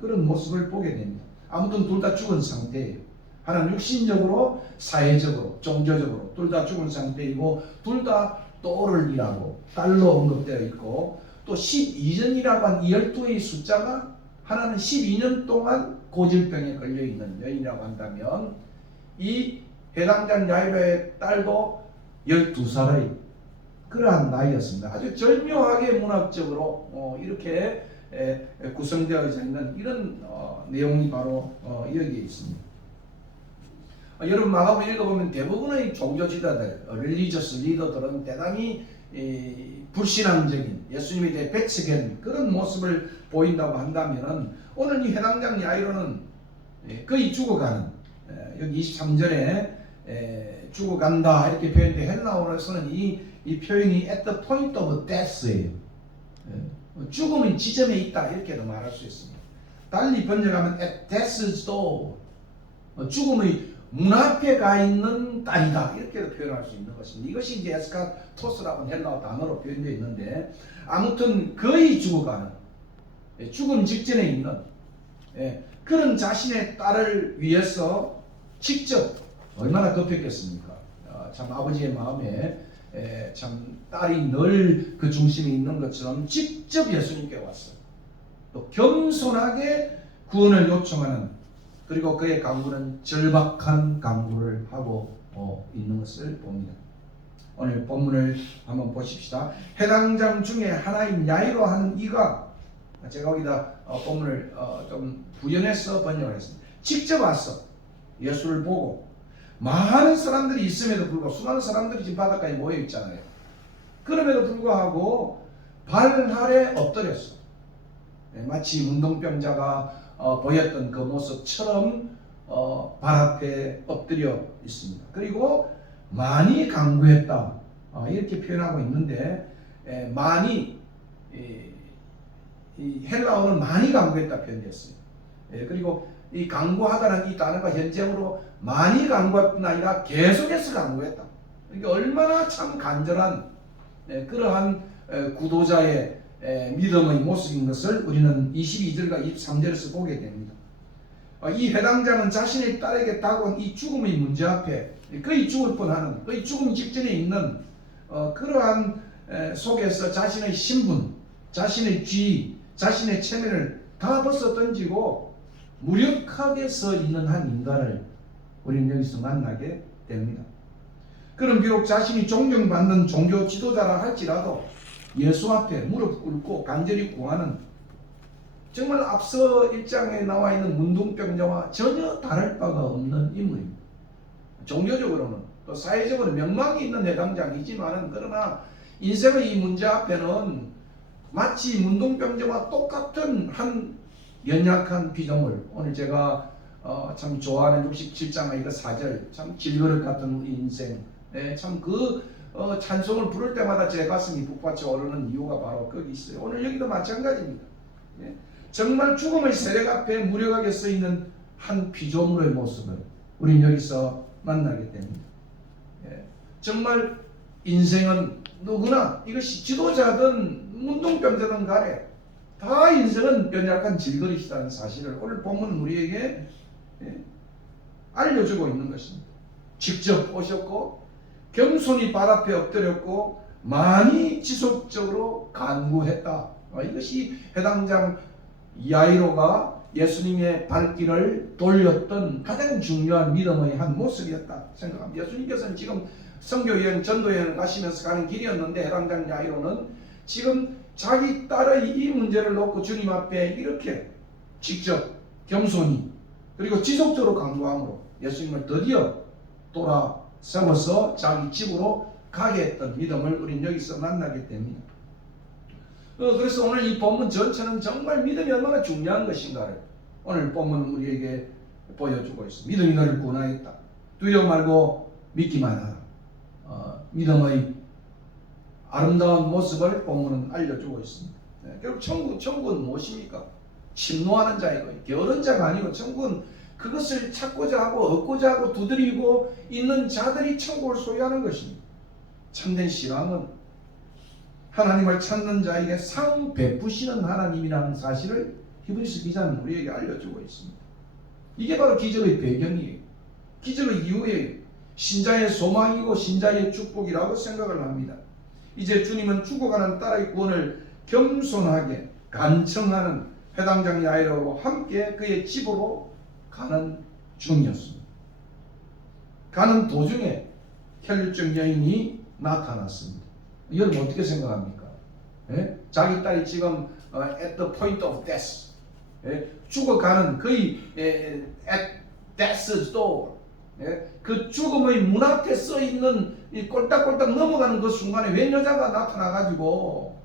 그런 모습을 보게 됩니다. 아무튼 둘 다 죽은 상태예요. 하나는 육신적으로, 사회적으로, 종교적으로 둘 다 죽은 상태이고 둘 다 또를이라고 딸로 언급되어 있고 또 12년이라고 한 12의 숫자가 하나는 12년 동안 고질병에 걸려있는 여인이라고 한다면 이 해당장 야이로의 딸도 12살의 그러한 나이였습니다. 아주 절묘하게 문학적으로 이렇게 구성되어 있는 이런 내용이 바로 여기에 있습니다. 여러분 마가복음 읽어보면 대부분의 종교 지도자들, 릴리저스 리더들은 대단히 불신앙적인 예수님에 대해 배척한 그런 모습을 보인다고 한다면은 오늘 이 해당장 야이로는 거의 죽어가는 여기 23절에 죽어간다 이렇게 표현돼 헬라어로서는 이 표현이 at the point of death예요. 죽음의 지점에 있다 이렇게도 말할 수 있습니다. 달리 번역하면 at death's door 죽음의 문 앞에 가 있는 딸이다 이렇게도 표현할 수 있는 것입니다. 이것이 이제 에스카토스라고 헬라어 단어로 표현되어 있는데 아무튼 거의 죽어가는 죽음 직전에 있는 그런 자신의 딸을 위해서 직접 얼마나 급했겠습니까? 참 아버지의 마음에 참 딸이 늘 그 중심에 있는 것처럼 직접 예수님께 왔어요. 또 겸손하게 구원을 요청하는 그리고 그의 간구는 절박한 간구를 하고 있는 것을 봅니다. 오늘 본문을 한번 보십시다. 해당장 중에 하나인 야이로 하는 이가 제가 거기다 본문을 좀 부연해서 번역을 했습니다. 직접 왔어. 예수를 보고 많은 사람들이 있음에도 불구하고 수많은 사람들이 지금 바닷가에 모여 있잖아요. 그럼에도 불구하고 발 아래 엎드렸어. 마치 운동병자가 보였던 그 모습처럼 발 앞에 엎드려 있습니다. 그리고 많이 간구했다 이렇게 표현하고 있는데 많이 이 헬라어는 많이 간구했다 표현됐어요. 그리고 이 간구하다는 이 단어가 현재으로 많이 간구할 뿐 아니라 계속해서 간구했다. 그러니까 얼마나 참 간절한 그러한 구도자의 믿음의 모습인 것을 우리는 22절과 23절에서 보게 됩니다. 이 회당장은 자신의 딸에게 다가온 이 죽음의 문제 앞에 거의 죽을 뻔하는 거의 죽음 직전에 있는 그러한 속에서 자신의 신분, 자신의 지위, 자신의 체면을 다 벗어 던지고 무력하게 서 있는 한 인간을 우리는 여기서 만나게 됩니다. 그럼 비록 자신이 존경받는 종교 지도자라 할지라도 예수 앞에 무릎 꿇고 간절히 구하는 정말 앞서 1장에 나와 있는 문둥병자와 전혀 다를 바가 없는 인물입니다. 종교적으로는 또 사회적으로 명망이 있는 해당장이지만 그러나 인생의 이 문제 앞에는 마치 문둥병자와 똑같은 한 연약한 피조물. 오늘 제가 참 좋아하는 67장의 이거 4절 참 질그릇 같은 우리 인생 참 그 찬송을 부를 때마다 제 가슴이 북받쳐 오르는 이유가 바로 거기 있어요. 오늘 여기도 마찬가지입니다. 정말 죽음의 세력 앞에 무력하게 서 있는 한 피조물의 모습을 우리는 여기서 만나게 됩니다. 정말 인생은 누구나 이것이 지도자든 운동병자든 간에 다 인생은 연약한 질그릇이라는 사실을 오늘 본문은 우리에게 알려주고 있는 것입니다. 직접 오셨고 겸손히 발 앞에 엎드렸고 많이 지속적으로 간구했다. 이것이 해당장 야이로가 예수님의 발길을 돌렸던 가장 중요한 믿음의 한 모습이었다 생각합니다. 예수님께서는 지금 선교여행, 전도여행 가시면서 가는 길이었는데 해당장 야이로는 지금 자기 딸의 이 문제를 놓고 주님 앞에 이렇게 직접 겸손히 그리고 지속적으로 간구함으로 예수님을 드디어 돌아세워서 자기 집으로 가게 했던 믿음을 우리는 여기서 만나게 됩니다. 그래서 오늘 이 본문 전체는 정말 믿음이 얼마나 중요한 것인가를 오늘 본문은 우리에게 보여주고 있습니다. 믿음이 너를 구원하였다. 두려워 말고 믿기만 하라. 믿음의 아름다운 모습을 본문은 알려주고 있습니다. 결국 천국은 무엇입니까? 침노하는 자이고 게으른 자가 아니고 천국은 그것을 찾고자 하고 얻고자 하고 두드리고 있는 자들이 천국을 소유하는 것입니다. 참된 신앙은 하나님을 찾는 자에게 상 베푸시는 하나님이라는 사실을 히브리서 기자는 우리에게 알려주고 있습니다. 이게 바로 기적의 배경이에요. 기적의 이유예요. 신자의 소망이고 신자의 축복이라고 생각을 합니다. 이제 주님은 죽어가는 딸의 구원을 겸손하게 간청하는 회당장 야이로와 함께 그의 집으로 가는 중이었습니다. 가는 도중에 혈류증 여인이 나타났습니다. 여러분 어떻게 생각합니까? 예? 자기 딸이 지금 at the point of death, 죽어가는 거의 at death's door, 그 죽음의 문 앞에 써 있는 이 꼴딱꼴딱 넘어가는 그 순간에 웬 여자가 나타나가지고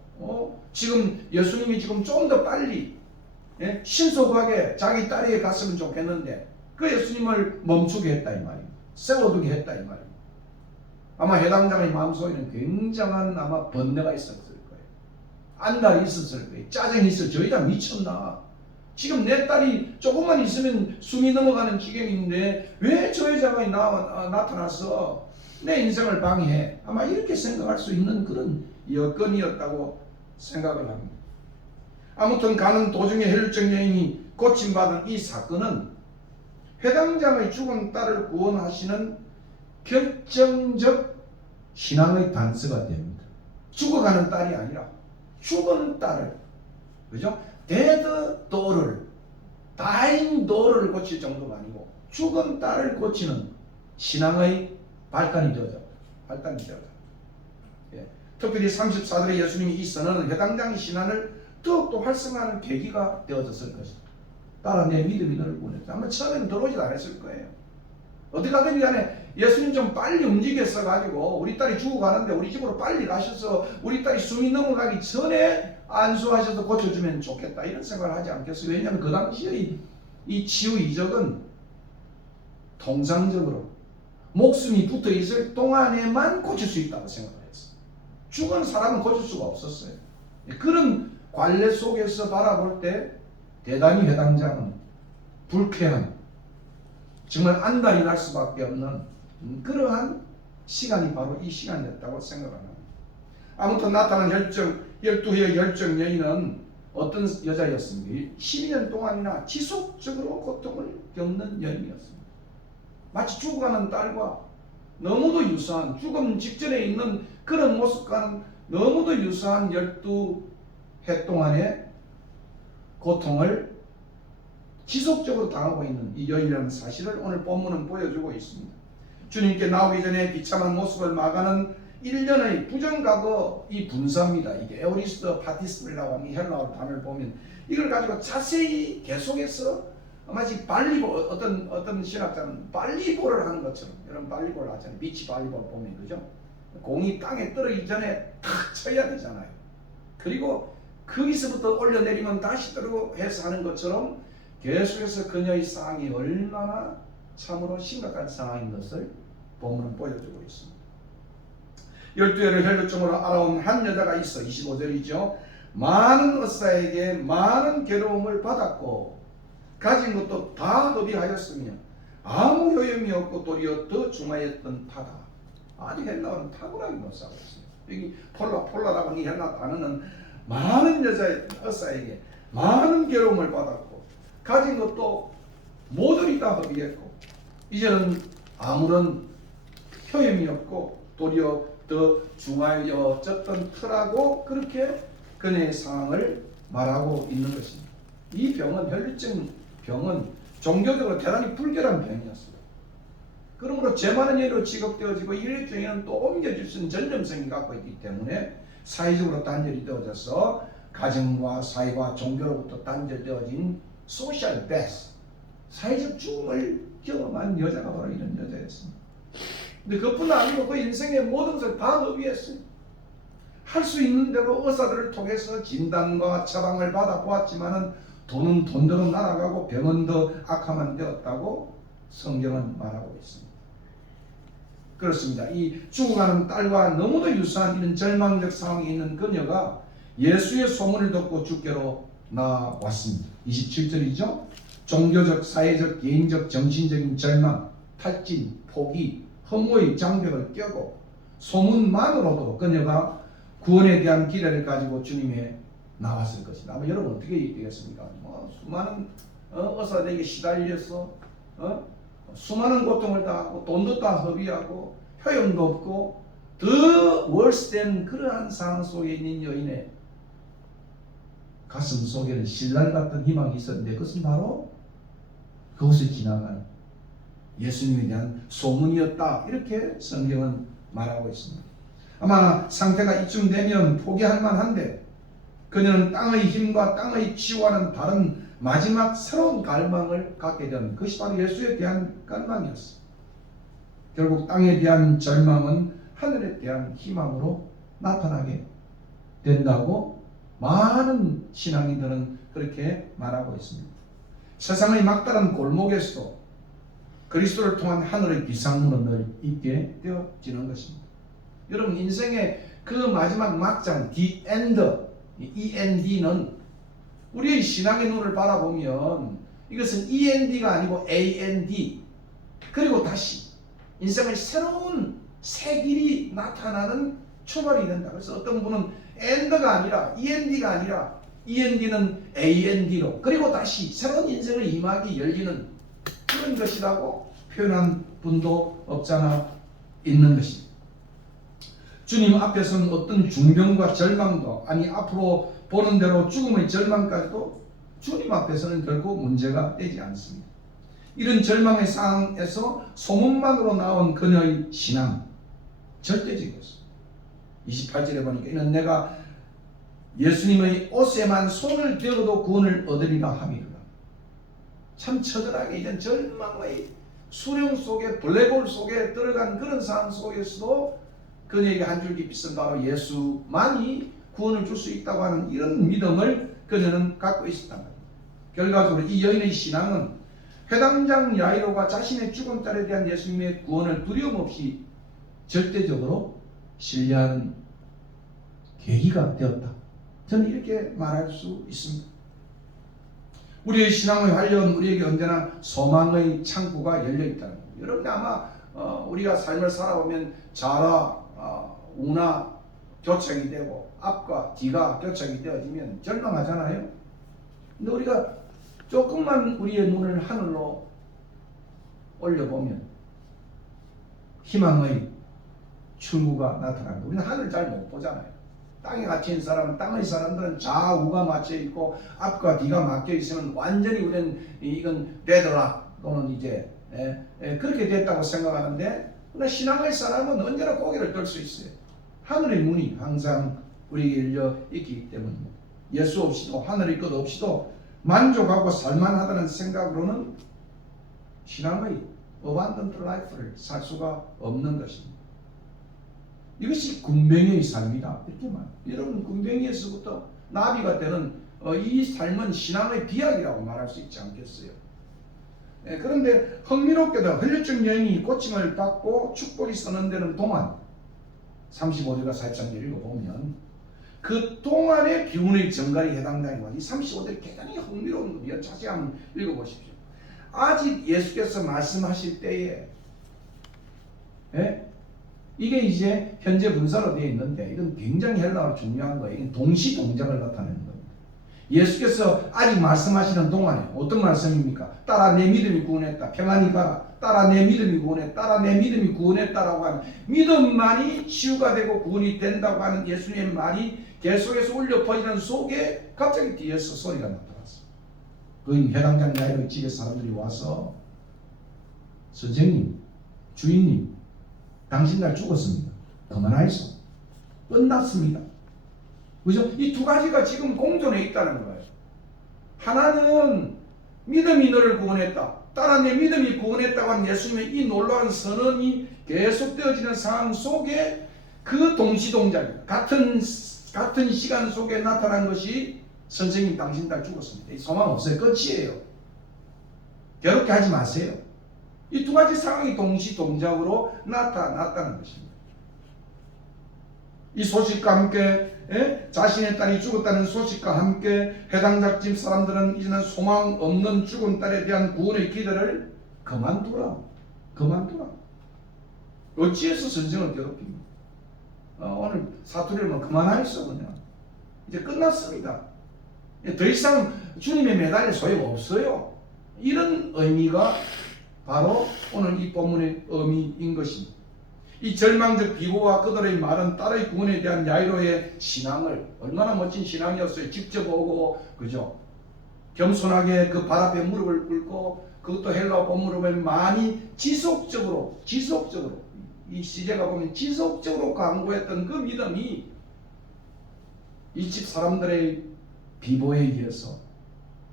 지금 예수님이 지금 좀 더 빨리 신속하게 자기 딸에게 갔으면 좋겠는데 그 예수님을 멈추게 했다 이 말입니다. 세워두게 했다 이 말입니다. 아마 해당장의 마음속에는 굉장한 아마 번뇌가 있었을 거예요. 안달이 있었을 거예요. 짜증이 있어. 저 여자 미쳤나? 지금 내 딸이 조금만 있으면 숨이 넘어가는 지경인데 왜 저 여자가 나타나서 내 인생을 방해해? 아마 이렇게 생각할 수 있는 그런 여건이었다고 생각을 합니다. 아무튼 가는 도중에 혈류증 여인이 고침받은 이 사건은 회당장의 죽은 딸을 구원하시는 결정적 신앙의 단서가 됩니다. 죽어가는 딸이 아니라 죽은 딸을, 그죠? dead daughter, dying daughter를 고칠 정도가 아니고 죽은 딸을 고치는 신앙의 발단이 되어져. 특별히 34절에 예수님이 이 선언은 회당장의 신앙을 더욱더 활성화하는 계기가 되어졌을 것이다. 따라 내 믿음이 너를 구원했다. 아마 처음에는 들어오지도 않았을 거예요. 어떻게 하든 간에 예수님 좀 빨리 움직였어 가지고 우리 딸이 죽어가는데 우리 집으로 빨리 가셔서 우리 딸이 숨이 넘어가기 전에 안수하셔서 고쳐주면 좋겠다 이런 생각을 하지 않겠어요? 왜냐하면 그 당시의 이 치유 이적은 통상적으로 목숨이 붙어 있을 동안에만 고칠 수 있다고 생각을 했어요. 죽은 사람은 고칠 수가 없었어요. 그런 관례 속에서 바라볼 때 대단히 회당장은 불쾌한, 정말 안달이 날 수밖에 없는 그러한 시간이 바로 이 시간이었다고 생각을 합니다. 아무튼 나타난 12의 혈증 여인은 어떤 여자였습니까? 12년 동안이나 지속적으로 고통을 겪는 여인이었습니다. 마치 죽어가는 딸과 너무도 유사한, 죽음 직전에 있는 그런 모습과는 너무도 유사한 12해 동안의 고통을 지속적으로 당하고 있는 이 여인이라는 사실을 오늘 본문은 보여주고 있습니다. 주님께 나오기 전에 비참한 모습을 마가는 1년의 부정과거 이 분사입니다. 이게 에오리스트 파티스프리라고 하는 헬라어 단어를 보면 이걸 가지고 자세히 계속해서 마치 발리볼, 어떤 신학자는 발리볼을 하는 것처럼, 여러분 발리볼 하잖아요. 비치 발리볼 보면, 그죠? 공이 땅에 떨어지기 전에 탁 쳐야 되잖아요. 그리고 거기서부터 올려내리면 다시 떨어지고 해서 하는 것처럼 계속해서 그녀의 상황이 얼마나 참으로 심각한 상황인 것을 본문은 보여주고 있습니다. 12회를 혈류증으로 알아온 한 여자가 있어. 25절이죠. 많은 의사에게 많은 괴로움을 받았고 가진 것도 다 허비하였으며 아무 효염이 없고 도리어 더 중하였던 타다. 아주 헬라어는 탁월하게 못 싸고 있습니다. 여기 폴라라고 하는 헬라 단어는 많은 여자에게 많은 괴로움을 받았고 가진 것도 모조리 다 허비했고 이제는 아무런 효염이 없고 도리어 더 중하여졌던 터라고 그렇게 그녀의 상황을 말하고 있는 것입니다. 이 병은 혈류증 병은 종교적으로 대단히 불결한 병이었습니다. 그러므로 죄 많은 예로 지급되어지고 혈류증에는 또 옮겨질 수 있는 전염성이 갖고 있기 때문에 사회적으로 단절이 되어져서 가정과 사회와 종교로부터 단절되어진 소셜 베스, 사회적 죽음을 경험한 여자가 바로 이런 여자였습니다. 근데 그뿐 아니고 그 인생의 모든 것을 다 허비했어요. 할 수 있는 대로 의사들을 통해서 진단과 처방을 받아 보았지만은 돈은 돈대로 날아가고 병은 더 악화만 되었다고 성경은 말하고 있습니다. 그렇습니다. 이 죽어가는 딸과 너무도 유사한 이런 절망적 상황에 있는 그녀가 예수의 소문을 듣고 주께로 나왔습니다. 27절이죠. 종교적, 사회적, 개인적, 정신적인 절망, 탈진, 포기, 허무의 장벽을 깨고 소문만으로도 그녀가 구원에 대한 기대를 가지고 주님에 나왔을 것이다. 아마 여러분 어떻게 되겠습니까? 수많은 의사들에게 시달려서 수많은 고통을 당하고 돈도 다 허비하고 효용도 없고 더 worse than 그러한 상황 속에 있는 여인의 가슴 속에는 신랄 같은 희망이 있었는데 그것은 바로 그것을 지나가는 예수님에 대한 소문이었다. 이렇게 성경은 말하고 있습니다. 아마 상태가 이쯤 되면 포기할 만한데 그녀는 땅의 힘과 땅의 치유와는 다른 마지막 새로운 갈망을 갖게 된 것이 바로 예수에 대한 갈망이었어요. 결국 땅에 대한 절망은 하늘에 대한 희망으로 나타나게 된다고 많은 신앙인들은 그렇게 말하고 있습니다. 세상의 막다른 골목에서도 그리스도를 통한 하늘의 비상문은 늘 있게 되어지는 것입니다. 여러분 인생의 그 마지막 막장 the end, END는 우리의 신앙의 눈을 바라보면 이것은 END가 아니고 AND 그리고 다시 인생의 새로운 새 길이 나타나는 출발이 된다. 그래서 어떤 분은 end가 아니라 END가 아니라 END는 AND로 그리고 다시 새로운 인생의 이막이 열리는 그런 것이라고 표현한 분도 없잖아 있는 것입니다. 주님 앞에서는 어떤 중병과 절망도 아니 앞으로 보는 대로 죽음의 절망까지도 주님 앞에서는 결코 문제가 되지 않습니다. 이런 절망의 상황에서 소문만으로 나온 그녀의 신앙 절대적이었습니다. 28절에 보니까 이는 내가 예수님의 옷에만 손을 대어도 구원을 얻으리라 함이로라. 참 처절하게 이런 절망의 수령 속에 블랙홀 속에 들어간 그런 상황 속에서도 그녀에게 한 줄기 빛은 바로 예수만이 구원을 줄 수 있다고 하는 이런 믿음을 그녀는 갖고 있었단 말입니다. 결과적으로 이 여인의 신앙은 회당장 야이로가 자신의 죽음딸에 대한 예수님의 구원을 두려움 없이 절대적으로 신뢰하는 계기가 되었다. 저는 이렇게 말할 수 있습니다. 우리의 신앙의 활력은 우리에게 언제나 소망의 창구가 열려있다는 겁니다. 여러분 아마 우리가 삶을 살아보면 좌라 우나 교착이 되고 앞과 뒤가 교착이 되어지면 절망하잖아요. 근데 우리가 조금만 우리의 눈을 하늘로 올려보면 희망의 출구가 나타납니다. 우리는 하늘 잘 못 보잖아요. 땅에 갇힌 사람은 땅의 사람들은 좌우가 막혀 있고 앞과 뒤가 막혀 있으면 완전히 우리는 이건 데드락 또는 이제 그렇게 됐다고 생각하는데 그러나 신앙의 사람은 언제나 고개를 들 수 있어요. 하늘의 문이 항상 우리에게 열려 있기 때문입니다. 예수 없이도 하늘의 것 없이도 만족하고 살만하다는 생각으로는 신앙의 abundant life를 살 수가 없는 것입니다. 이것이 군뱅이의 삶이다. 이렇게 말합니다. 여러분 군뱅이에서부터 나비가 되는 이 삶은 신앙의 비약이라고 말할 수 있지 않겠어요? 그런데 흥미롭게도 혈류증 여인이 고침을 받고 축복이 선언되는 동안 35절과 43절 읽어보면 그 동안의 기운의 증가에 해당되는 것. 이 35절이 대단히 흥미로운 겁니다. 자세히 한번 읽어보십시오. 아직 예수께서 말씀하실 때에 이게 이제 현재 분사로 되어 있는데 이건 굉장히 헬라어로 중요한 거예요. 이건 동시 동작을 나타내는 겁니다. 예수께서 아직 말씀하시는 동안에 어떤 말씀입니까? 따라 내 믿음이 구원했다. 평안히 가라. 따라 내 믿음이 구원했다. 따라 내 믿음이 구원했다라고 하는 믿음만이 치유가 되고 구원이 된다고 하는 예수님의 말이 계속해서 울려 퍼지는 속에 갑자기 뒤에서 소리가 나타났어요. 그 해당장 야이로의 집에 사람들이 와서 선생님, 주인님, 당신 날 죽었습니다. 그만하이소. 끝났습니다. 그죠? 이 두 가지가 지금 공존해 있다는 거예요. 하나는 믿음이 너를 구원했다. 따라 내 믿음이 구원했다고 하는 예수님의 이 놀라운 선언이 계속되어지는 상황 속에 그 동시동작 같은 시간 속에 나타난 것이 선생님 당신 날 죽었습니다. 이 소망 없어요. 끝이에요. 괴롭게 하지 마세요. 이 두 가지 상황이 동시동작으로 나타났다는 것입니다. 이 소식과 함께 자신의 딸이 죽었다는 소식과 함께 해당자 집 사람들은 이제는 소망 없는 죽은 딸에 대한 구원의 기대를 그만두라. 어찌해서 전쟁을 괴롭힙니까? 오늘 사투리를 그만하겠어 그냥. 이제 끝났습니다. 더 이상 주님의 매달릴 소용없어요. 이런 의미가 바로 오늘 이 본문의 의미인 것입니다. 이 절망적 비보와 그들의 말은 딸의 구원에 대한 야이로의 신앙을, 얼마나 멋진 신앙이었어요. 직접 오고, 그죠? 겸손하게 그 발 앞에 무릎을 꿇고, 그것도 헬라어 본문으로 보면 많이 지속적으로 이 시제가 보면 지속적으로 강구했던 그 믿음이 이 집 사람들의 비보에 의해서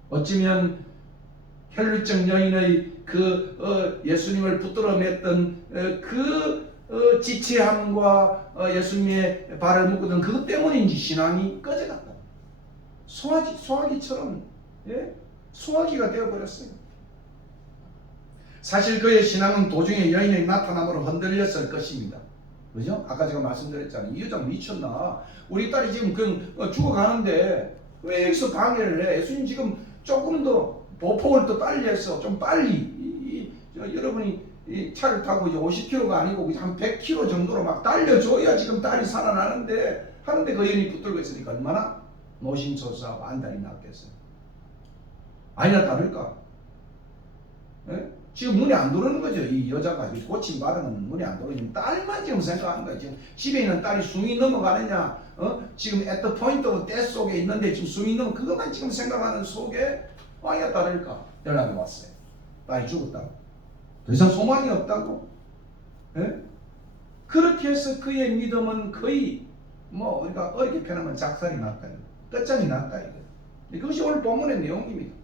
어쩌면 혈루증 여인의 예수님을 붙들어 맸던 지체함과 예수님의 발을 묶었던 그것 때문인지 신앙이 꺼져갔다. 소화기처럼 소화기가 되어버렸어요. 사실 그의 신앙은 도중에 여인의 나타남으로 흔들렸을 것입니다. 그죠? 아까 제가 말씀드렸잖아요. 이 여자 미쳤나? 우리 딸이 지금 죽어가는데 왜 여기서 방해를 해? 예수님 지금 조금 더 보폭을 더 빨리 해서 좀 빨리 여러분이 이 차를 타고 이제 50km가 아니고 한 100km 정도로 막 달려줘야 지금 딸이 살아나는데 하는데 그 여인이 붙들고 있으니까 얼마나 노심초사하고 안달이 났겠어요. 아니나 다를까? 지금 눈이 안 들어오는 거죠. 이 여자가 고침받으면 눈이 안 들어오는 딸만 지금 생각하는 거예요. 지금 집에 있는 딸이 숨이 넘어가느냐, 지금 at the point of death 속에 있는데 지금 숨이 넘어 그것만 지금 생각하는 속에 아니나 다를까 연락이 왔어요. 딸이 죽었다고. 더 이상 소망이 없다고. 그렇게 해서 그의 믿음은 거의 우리가 어렵게 표현하면 작살이 났다. 끝장이 났다. 그것이 오늘 본문의 내용입니다.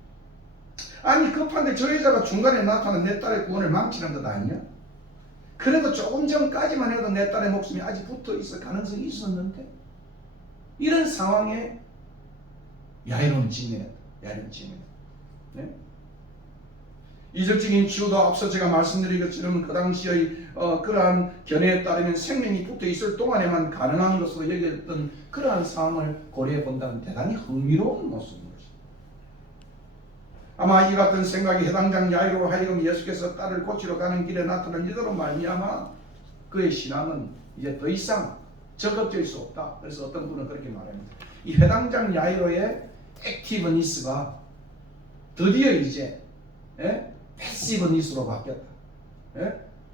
아니 급한데 저 여자가 중간에 나타난 내 딸의 구원을 망치는 것 아니냐? 그래도 조금 전까지만 해도 내 딸의 목숨이 아직 붙어 있을 가능성이 있었는데 이런 상황에 야이로는 직면했다. 이적적인 치유도 앞서 제가 말씀드린 것처럼 그 당시의 그러한 견해에 따르면 생명이 붙어 있을 동안에만 가능한 것으로 여겼던 그러한 상황을 고려해 본다면 대단히 흥미로운 모습입니다. 아마 이 같은 생각이 해당장 야이로 하여금 예수께서 딸을 고치러 가는 길에 나타난 이들로 말미암아 그의 신앙은 이제 더 이상 적극적일 수 없다. 그래서 어떤 분은 그렇게 말합니다. 이 해당장 야이로의 액티브니스가 드디어 이제 패시브니스로 바뀌었다.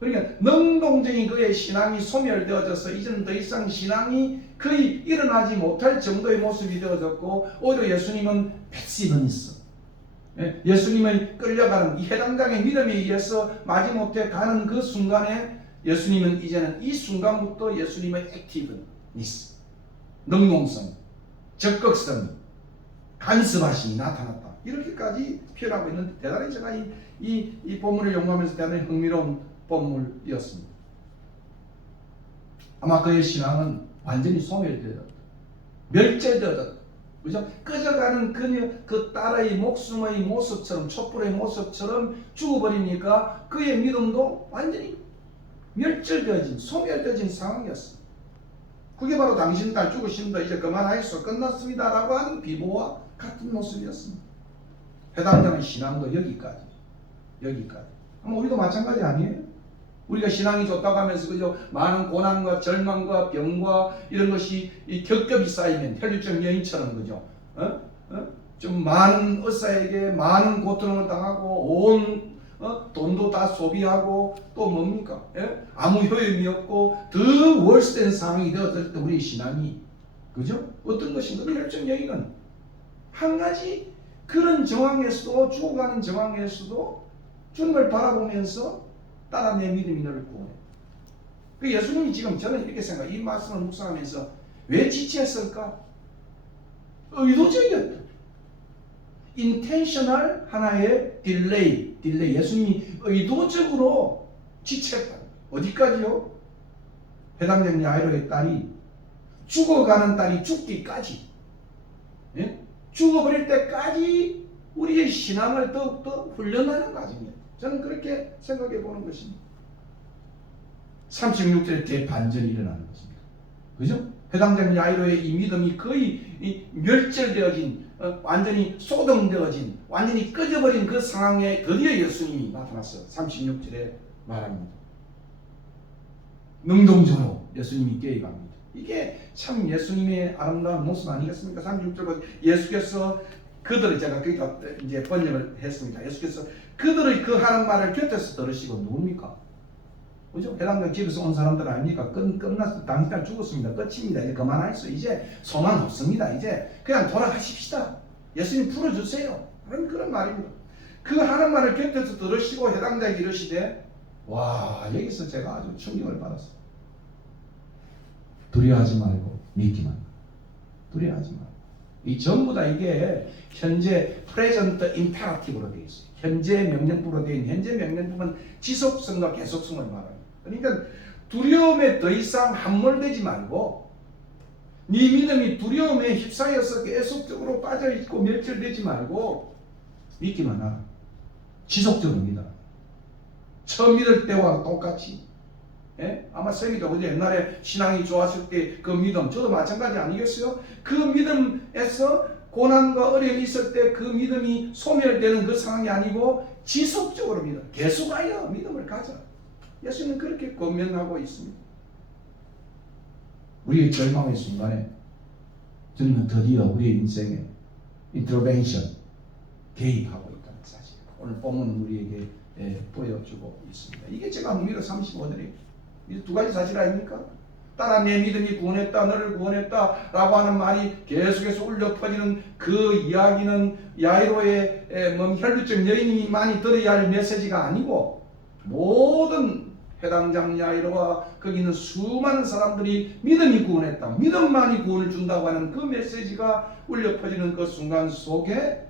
그러니까 능동적인 그의 신앙이 소멸되어져서 이제는 더 이상 신앙이 거의 일어나지 못할 정도의 모습이 되어졌고 오히려 예수님은 패시브니스, 예수님의 끌려가는 이 해당장의 믿음에 의해서 마지못해 가는 그 순간에 예수님은 이제는 이 순간부터 예수님의 액티브니스, 능동성, 적극성, 간섭하심이 나타났다. 이렇게까지 표현하고 있는데 대단히 제가 이 본문을 연구하면서 대단히 흥미로운 본문이었습니다. 아마 그의 신앙은 완전히 소멸되었다. 멸제되었다. 그죠? 꺼져가는 그 딸의 목숨의 모습처럼, 촛불의 모습처럼 죽어버리니까 그의 믿음도 완전히 멸절되어진, 소멸되어진 상황이었습니다. 그게 바로 당신 딸 죽으신다, 이제 그만하겠소, 끝났습니다 라고 하는 비보와 같은 모습이었습니다. 해당자는 신앙도 여기까지. 아마 우리도 마찬가지 아니에요? 우리가 신앙이 좋다고 하면서 그죠? 많은 고난과 절망과 병과 이런 것이 겹겹이 쌓이면 혈류증 여인처럼 그죠? 좀 많은 의사에게 많은 고통을 당하고 온 돈도 다 소비하고 또 뭡니까? 아무 효용이 없고 더 월스된 상황이 되었을 때 우리의 신앙이 그죠? 어떤 것인가? 혈류증 여인은 한 가지 그런 정황에서도 죽어가는 정황에서도 주님을 바라보면서 따라 내 믿음이 너를 구원해. 그 예수님이 지금 저는 이렇게 생각해요. 이 말씀을 묵상하면서 왜 지체했을까? 의도적이었다. intentional 하나의 딜레이. 예수님이 의도적으로 지체했다. 어디까지요? 해당된 야이로의 딸이 죽어가는 딸이 죽기까지, 죽어버릴 때까지 우리의 신앙을 더욱더 훈련하는 과정이에요. 저는 그렇게 생각해 보는 것입니다. 36절에 대반전이 일어나는 것입니다. 그죠? 해당장 야이로의 이 믿음이 거의 멸절되어진, 완전히 소동되어진, 완전히 꺼져버린 그 상황에 드디어 예수님이 나타났어요. 36절에 말합니다. 능동적으로 예수님이 깨어갑니다. 이게 참 예수님의 아름다운 모습 아니겠습니까? 36절 예수께서 그들을, 제가 거기다 이제 번역을 했습니다. 예수께서 그들의 그 하는 말을 곁에서 들으시고, 누굽니까? 그죠? 해당장 집에서 온 사람들 아닙니까? 끝났어. 당신은 죽었습니다. 끝입니다. 이제 그만하시오. 이제 소망 없습니다. 이제 그냥 돌아가십시다. 예수님 풀어주세요. 그런 말입니다. 그 하는 말을 곁에서 들으시고 해당장이 이르시되, 와, 여기서 제가 아주 충격을 받았어요. 두려워하지 말고 믿기만. 두려워하지 말고. 이 전부 다 이게 현재 present imperative로 되어 있어요. 현재 명령부로 되어 있는, 현재 명령부는 지속성과 계속성을 말합니다. 그러니까 두려움에 더 이상 함몰되지 말고, 네 믿음이 두려움에 휩싸여서 계속적으로 빠져있고 멸절되지 말고 믿기만 하라. 지속적으로 믿어라. 처음 믿을 때와 똑같이. 예? 아마 세미도 그죠? 옛날에 신앙이 좋았을 때 그 믿음, 저도 마찬가지 아니겠어요? 그 믿음에서 고난과 어려움이 있을 때 그 믿음이 소멸되는 그 상황이 아니고 지속적으로 믿어. 계속하여 믿음을 가져. 예수님은 그렇게 권면하고 있습니다. 우리의 절망의 순간에 주님은 드디어 우리의 인생에 인터벤션, 개입하고 있다는 사실. 오늘 본문은 우리에게 보여주고 있습니다. 이게 제가 흥미로 35절에 이 두 가지 사실 아닙니까? 따라 내 믿음이 구원했다, 너를 구원했다 라고 하는 말이 계속해서 울려 퍼지는 그 이야기는 야이로의 혈류증 여인이 많이 들어야 할 메시지가 아니고, 모든 해당장 야이로와 거기 있는 수많은 사람들이 믿음이 구원했다, 믿음만이 구원을 준다고 하는 그 메시지가 울려 퍼지는 그 순간 속에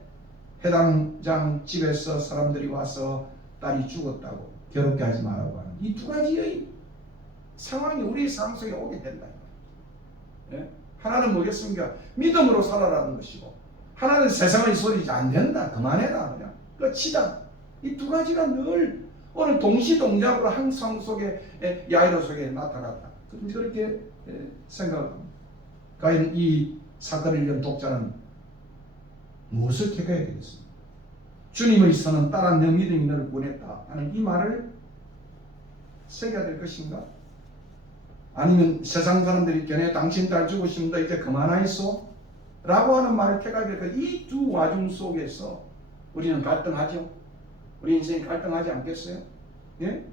해당장 집에서 사람들이 와서 딸이 죽었다고, 괴롭게 하지 말라고 하는 이 두 가지의 상황이 우리 삶 속에 오게 된다. 예? 하나는 뭐겠습니까? 믿음으로 살아라는 것이고, 하나는 세상의 소리지 안 된다, 그만해라, 그냥 끝이다. 이 두 가지가 늘 오늘 동시동작으로 항상 속에 야이로 속에 나타났다. 그렇게 생각합니다. 과연 이 사건을 읽은 독자는 무엇을 택해야 되겠습니까? 주님의 선은 따라 내 믿음이 너를 구원했다 하는 이 말을 새겨야 될 것인가? 아니면 세상 사람들이 걔네 당신 딸 죽으십니다, 이제 그만하이소 라고 하는 말을 택하게 될까? 이 두 와중 속에서 우리는 갈등하죠. 우리 인생이 갈등하지 않겠어요? 예?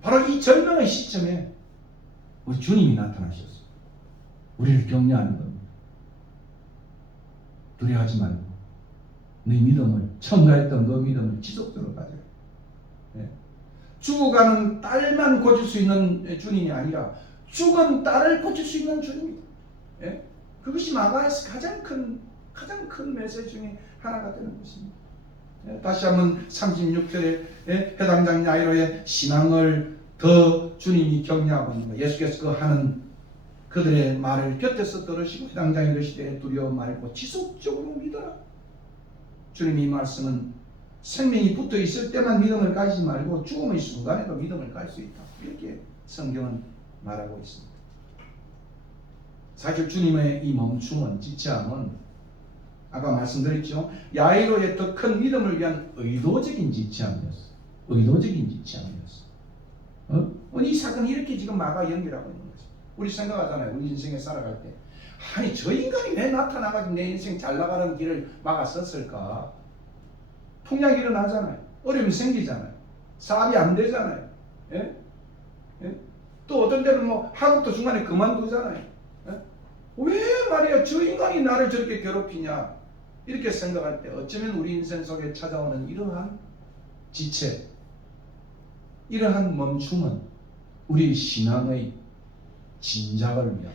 바로 이 절망의 시점에 우리 주님이 나타나셨어요. 우리를 격려하는 겁니다. 두려워하지 말고 네 믿음을, 처음 가했던 그 믿음을 지속적으로 가져요. 예. 죽어가는 딸만 고칠 수 있는 주님이 아니라 죽은 딸을 고칠 수 있는 주님입니다. 예? 그것이 마가에서 가장 큰 메시지 중에 하나가 되는 것입니다. 예? 다시 한번 36절에 해당장 야이로의 신앙을 더 주님이 격려하고 있는 거예요. 예수께서 그 하는 그들의 말을 곁에서 들으시고 해당장에 이르시되 두려워 말고 지속적으로 믿어라. 주님이 이 말씀은 생명이 붙어 있을 때만 믿음을 가지지 말고 죽음의 순간에도 믿음을 가질 수 있다. 이렇게 성경은 말하고 있습니다. 사실 주님의 이 멈춤은, 지체함은 아까 말씀드렸죠. 야이로의 더 큰 믿음을 위한 의도적인 지체함이었어. 의도적인 지체함이었어. 이 사건이 이렇게 지금 마가 연결하고 있는 거죠. 우리 생각하잖아요. 우리 인생에 살아갈 때, 아니 저 인간이 왜 나타나가지고 내 인생 잘 나가는 길을 막았었을까? 풍랑이 일어나잖아요. 어려움이 생기잖아요. 사업이 안 되잖아요. 예? 예? 또 어떤 때는 뭐 학업도 중간에 그만두잖아요. 예? 왜 말이야 저 인간이 나를 저렇게 괴롭히냐, 이렇게 생각할 때 어쩌면 우리 인생 속에 찾아오는 이러한 지체, 이러한 멈춤은 우리 신앙의 진작을 위한,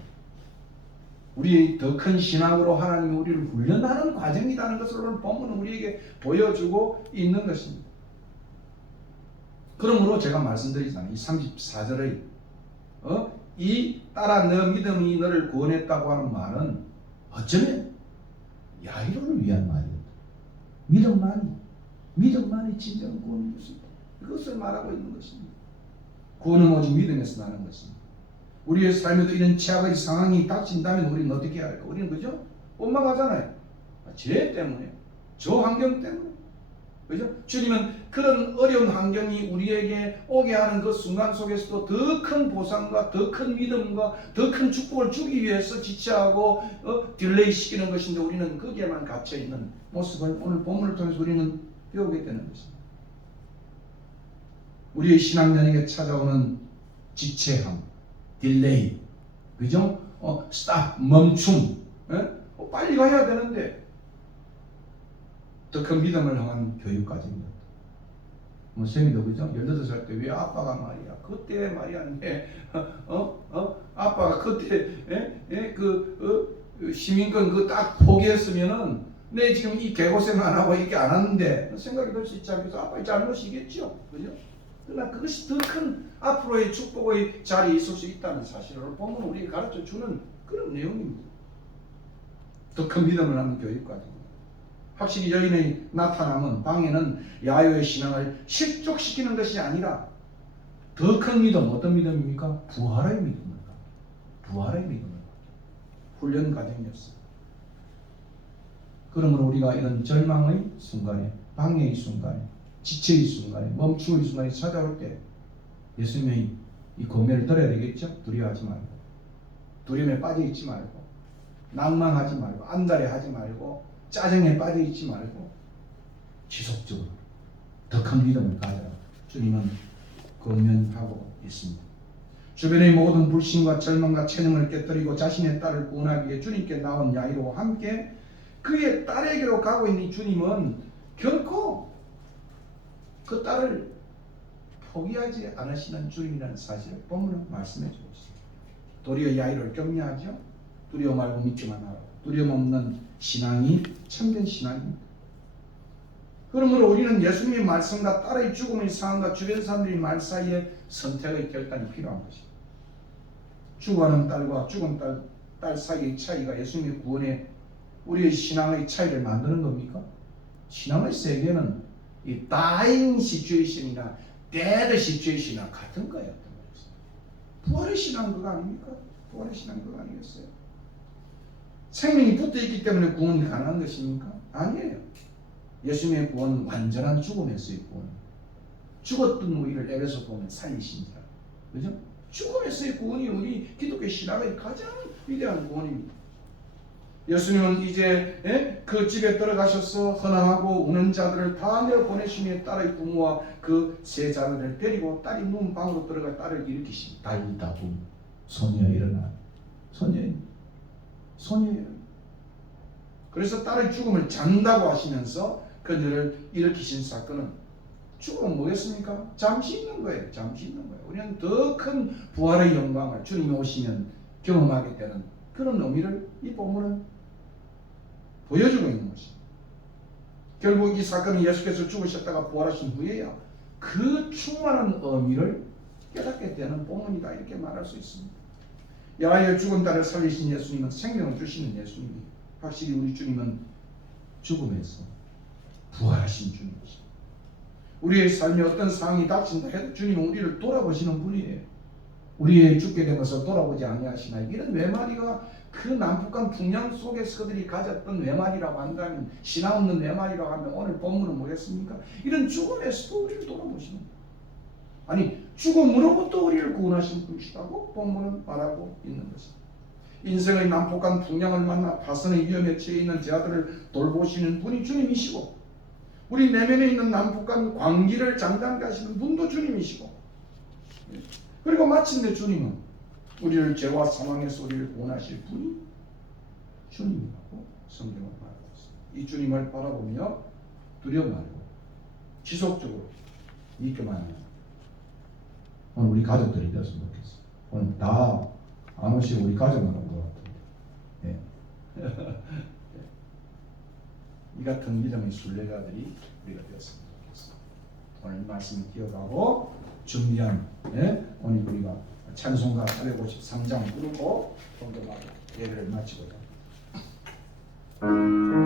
우리 더 큰 신앙으로 하나님이 우리를 훈련하는 과정이라는 것을 오늘 본문은 우리에게 보여주고 있는 것입니다. 그러므로 제가 말씀드리잖아요. 이 34절의 이 따라 너 믿음이 너를 구원했다고 하는 말은 어쩌면 야이로를 위한 말입니다. 믿음만이 진정한 구원인 것입니다. 그것을 말하고 있는 것입니다. 구원은 오직 믿음에서 나는 것입니다. 우리의 삶에도 이런 최악의 상황이 닥친다면 우리는 어떻게 해야 할까? 우리는 그죠? 원망하잖아요. 죄 때문에, 저 환경 때문에. 그죠? 주님은 그런 어려운 환경이 우리에게 오게 하는 그 순간 속에서도 더 큰 보상과 더 큰 믿음과 더 큰 축복을 주기 위해서 지체하고 딜레이 시키는 것인데 우리는 거기에만 갇혀있는 모습을 오늘 본문을 통해서 우리는 배우게 되는 것입니다. 우리의 신앙연에게 찾아오는 지체함, 딜레이, 그죠? 스탑, 멈춤, 빨리 가야 되는데 더 큰 믿음을 향한 교육까지입니다. 쌤이도 그죠? 18살 때 왜 아빠가 말이야? 그때 말이야, 아빠가 그때 시민권 그 딱 포기했으면은 내 지금 이 개고생 안 하고 이게 안 하는데 생각이 들 수 있지 않겠어? 아빠의 잘못이겠죠, 그죠? 그러나 그것이 더 큰 앞으로의 축복의 자리에 있을 수 있다는 사실을 보면 우리에게 가르쳐 주는 그런 내용입니다. 더 큰 믿음을 하는 교육까지. 확실히 여인의 나타남은 방에는 야훼의 신앙을 실족시키는 것이 아니라 더 큰 믿음, 어떤 믿음입니까? 부활의 믿음입니다. 부활의 믿음입니다. 훈련 과정이었어요. 그러므로 우리가 이런 절망의 순간에, 방해의 순간에, 지체의 순간에, 멈춤의 순간에 찾아올 때 예수님의 이 권면을 들어야 되겠죠? 두려워하지 말고, 두려움에 빠져있지 말고, 낭만하지 말고, 안달해하지 말고, 짜증에 빠져있지 말고 지속적으로 더 큰 믿음을 가져라. 주님은 권면하고 있습니다. 주변의 모든 불신과 절망과 체념을 깨뜨리고 자신의 딸을 구원하기 위해 주님께 나온 야이로와 함께 그의 딸에게로 가고 있는 이 주님은 결코 그 딸을 포기하지 않으시는 주님이라는 사실을 본문은 말씀해 주고 있습니다. 도리어 야이로를 격려하죠. 두려워 말고 믿기만 하라. 두려움 없는 신앙이 참된 신앙입니다. 그러므로 우리는 예수님의 말씀과 딸의 죽음의 상황과 주변 사람들의 말 사이에 선택의 결단이 필요한 것입니다. 죽어가는 딸과 죽은 딸 사이의 차이가 예수님의 구원에 우리의 신앙의 차이를 만드는 겁니까? 신앙의 세계는 이 dying situation이나 dead situation이나 같은 거예요. 부활의 신앙 그거 아닙니까? 부활의 신앙 그거 아니겠어요? 생명이 붙어있기 때문에 구원이 가능한 것입니까? 아니에요. 예수님의 구원은 완전한 죽음에서의 구원. 죽었던 우리를 에베소 보면 살리신 자. 그죠? 죽음에서의 구원이 우리 기독교 신앙의 가장 위대한 구원입니다. 예수님은 이제 그 집에 들어가셔서 헌화하고 우는 자들을 다 내어보내시며 딸의 부모와 그 세 자매를 데리고 딸이 누운 방으로 들어가 딸을 일으키십니다. 달리다 붐 소녀 일어나. 소녀예요. 그래서 딸의 죽음을 잔다고 하시면서 그녀를 일으키신 사건은 죽음은 뭐겠습니까? 잠시 있는 거예요. 잠시 있는 거예요. 우리는 더 큰 부활의 영광을 주님이 오시면 경험하게 되는 그런 의미를 이 본문은 보여주고 있는 것입니다. 결국 이 사건은 예수께서 죽으셨다가 부활하신 후에야 그 충만한 의미를 깨닫게 되는 본문이다 이렇게 말할 수 있습니다. 야훼의 죽은 딸을 살리신 예수님은 생명을 주시는 예수님이 확실히 우리 주님은 죽음에서 부활하신 주님이십니다. 우리의 삶에 어떤 상황이 닥친다 해도 주님은 우리를 돌아보시는 분이에요. 우리의 죽게 된 것을 돌아보지 아니하시나. 이런 외마디가 그 남북한 풍랑 속에서 그들이 가졌던 외마디라고 한다면, 신앙 없는 외마디라고 하면 오늘 본문은 뭐겠습니까? 이런 죽음에서도 우리를 돌아보시는 거예요. 아니 죽음으로부터 우리를 구원하신 분이시다고 본문은 말하고 있는 것입니다. 인생의 난폭한 풍랑을 만나 파선의 위험에 처해 있는 제자들을 돌보시는 분이 주님이시고, 우리 내면에 있는 난폭한 광기를 장담케 하시는 분도 주님이시고, 그리고 마침내 주님은 우리를 죄와 사망에서 우리를 구원하실 분이 주님이라고 성경은 말하고 있습니다. 이 주님을 바라보며 두려워 말고 지속적으로 믿기만 하는 오늘 우리 가족들이 되었으면 좋겠어요. 오늘 다 안 오시고 우리 가족만 온 것 같은데, 이 같은 믿음의 순례자들이 우리가 되었으면 좋겠어요. 오늘 말씀을 기억하고 준비한 오늘 우리가 찬송가 453장 부르고 공동하고 예배를 마치고자 합니다.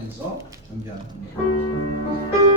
기도하면서 준비하는 겁니다.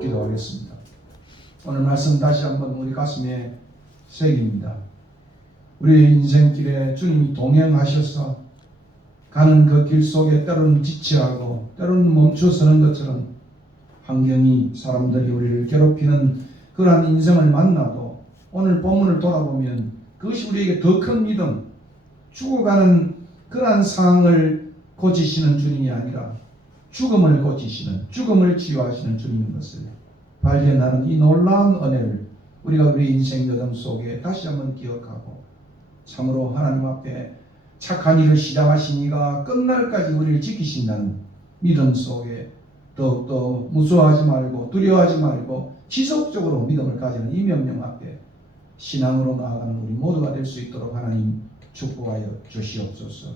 기도하겠습니다. 오늘 말씀 다시 한번 우리 가슴에 새깁니다. 우리의 인생길에 주님이 동행하셔서 가는 그 길 속에 때로는 지체하고 때로는 멈춰서는 것처럼 환경이 사람들이 우리를 괴롭히는 그러한 인생을 만나도 오늘 본문을 돌아보면 그것이 우리에게 더 큰 믿음, 죽어가는 그러한 상황을 고치시는 주님이 아니라 죽음을 고치시는, 죽음을 치유하시는 주님인 것을 발견하는 이 놀라운 은혜를 우리가 우리 인생 여정 속에 다시 한번 기억하고 참으로 하나님 앞에 착한 일을 시작하신 이가 끝날까지 우리를 지키신다는 믿음 속에 더욱더 무서워하지 말고 두려워하지 말고 지속적으로 믿음을 가지는 이 명령 앞에 신앙으로 나아가는 우리 모두가 될 수 있도록 하나님 축복하여 주시옵소서.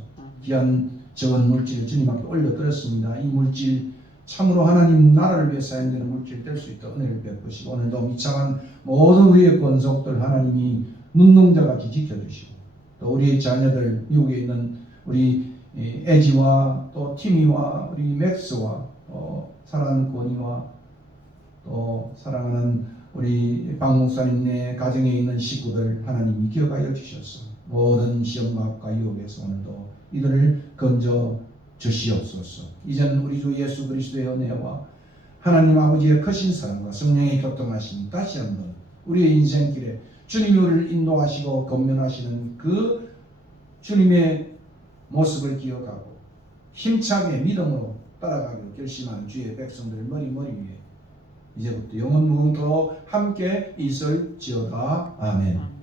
귀한 적은 물질 주님 앞에 올려드렸습니다. 이 물질 참으로 하나님 나라를 위해 사용되는 물질 될 수 있도록 은혜를 베푸시고 오늘도 미창한 모든 우리의 권속들 하나님이 눈동자같이 지켜주시고 또 우리의 자녀들 미국에 있는 우리 에지와 또 티미와 우리 맥스와 사랑하는 권이와 또 사랑하는 우리 박 목사님네 가정에 있는 식구들 하나님이 기억하여 주셔서 모든 시험막과 유혹에서 오늘도 이들을 건져 주시옵소서. 이제는 우리 주 예수 그리스도의 은혜와 하나님 아버지의 크신 사랑과 성령의 교통하심이 다시 한번 우리의 인생길에 주님이 우리를 인도하시고 건면하시는 그 주님의 모습을 기억하고 힘차게 믿음으로 따라가기로 결심하는 주의 백성들 머리 위에 이제부터 영원 무궁토록 함께 있을지어다. 아멘.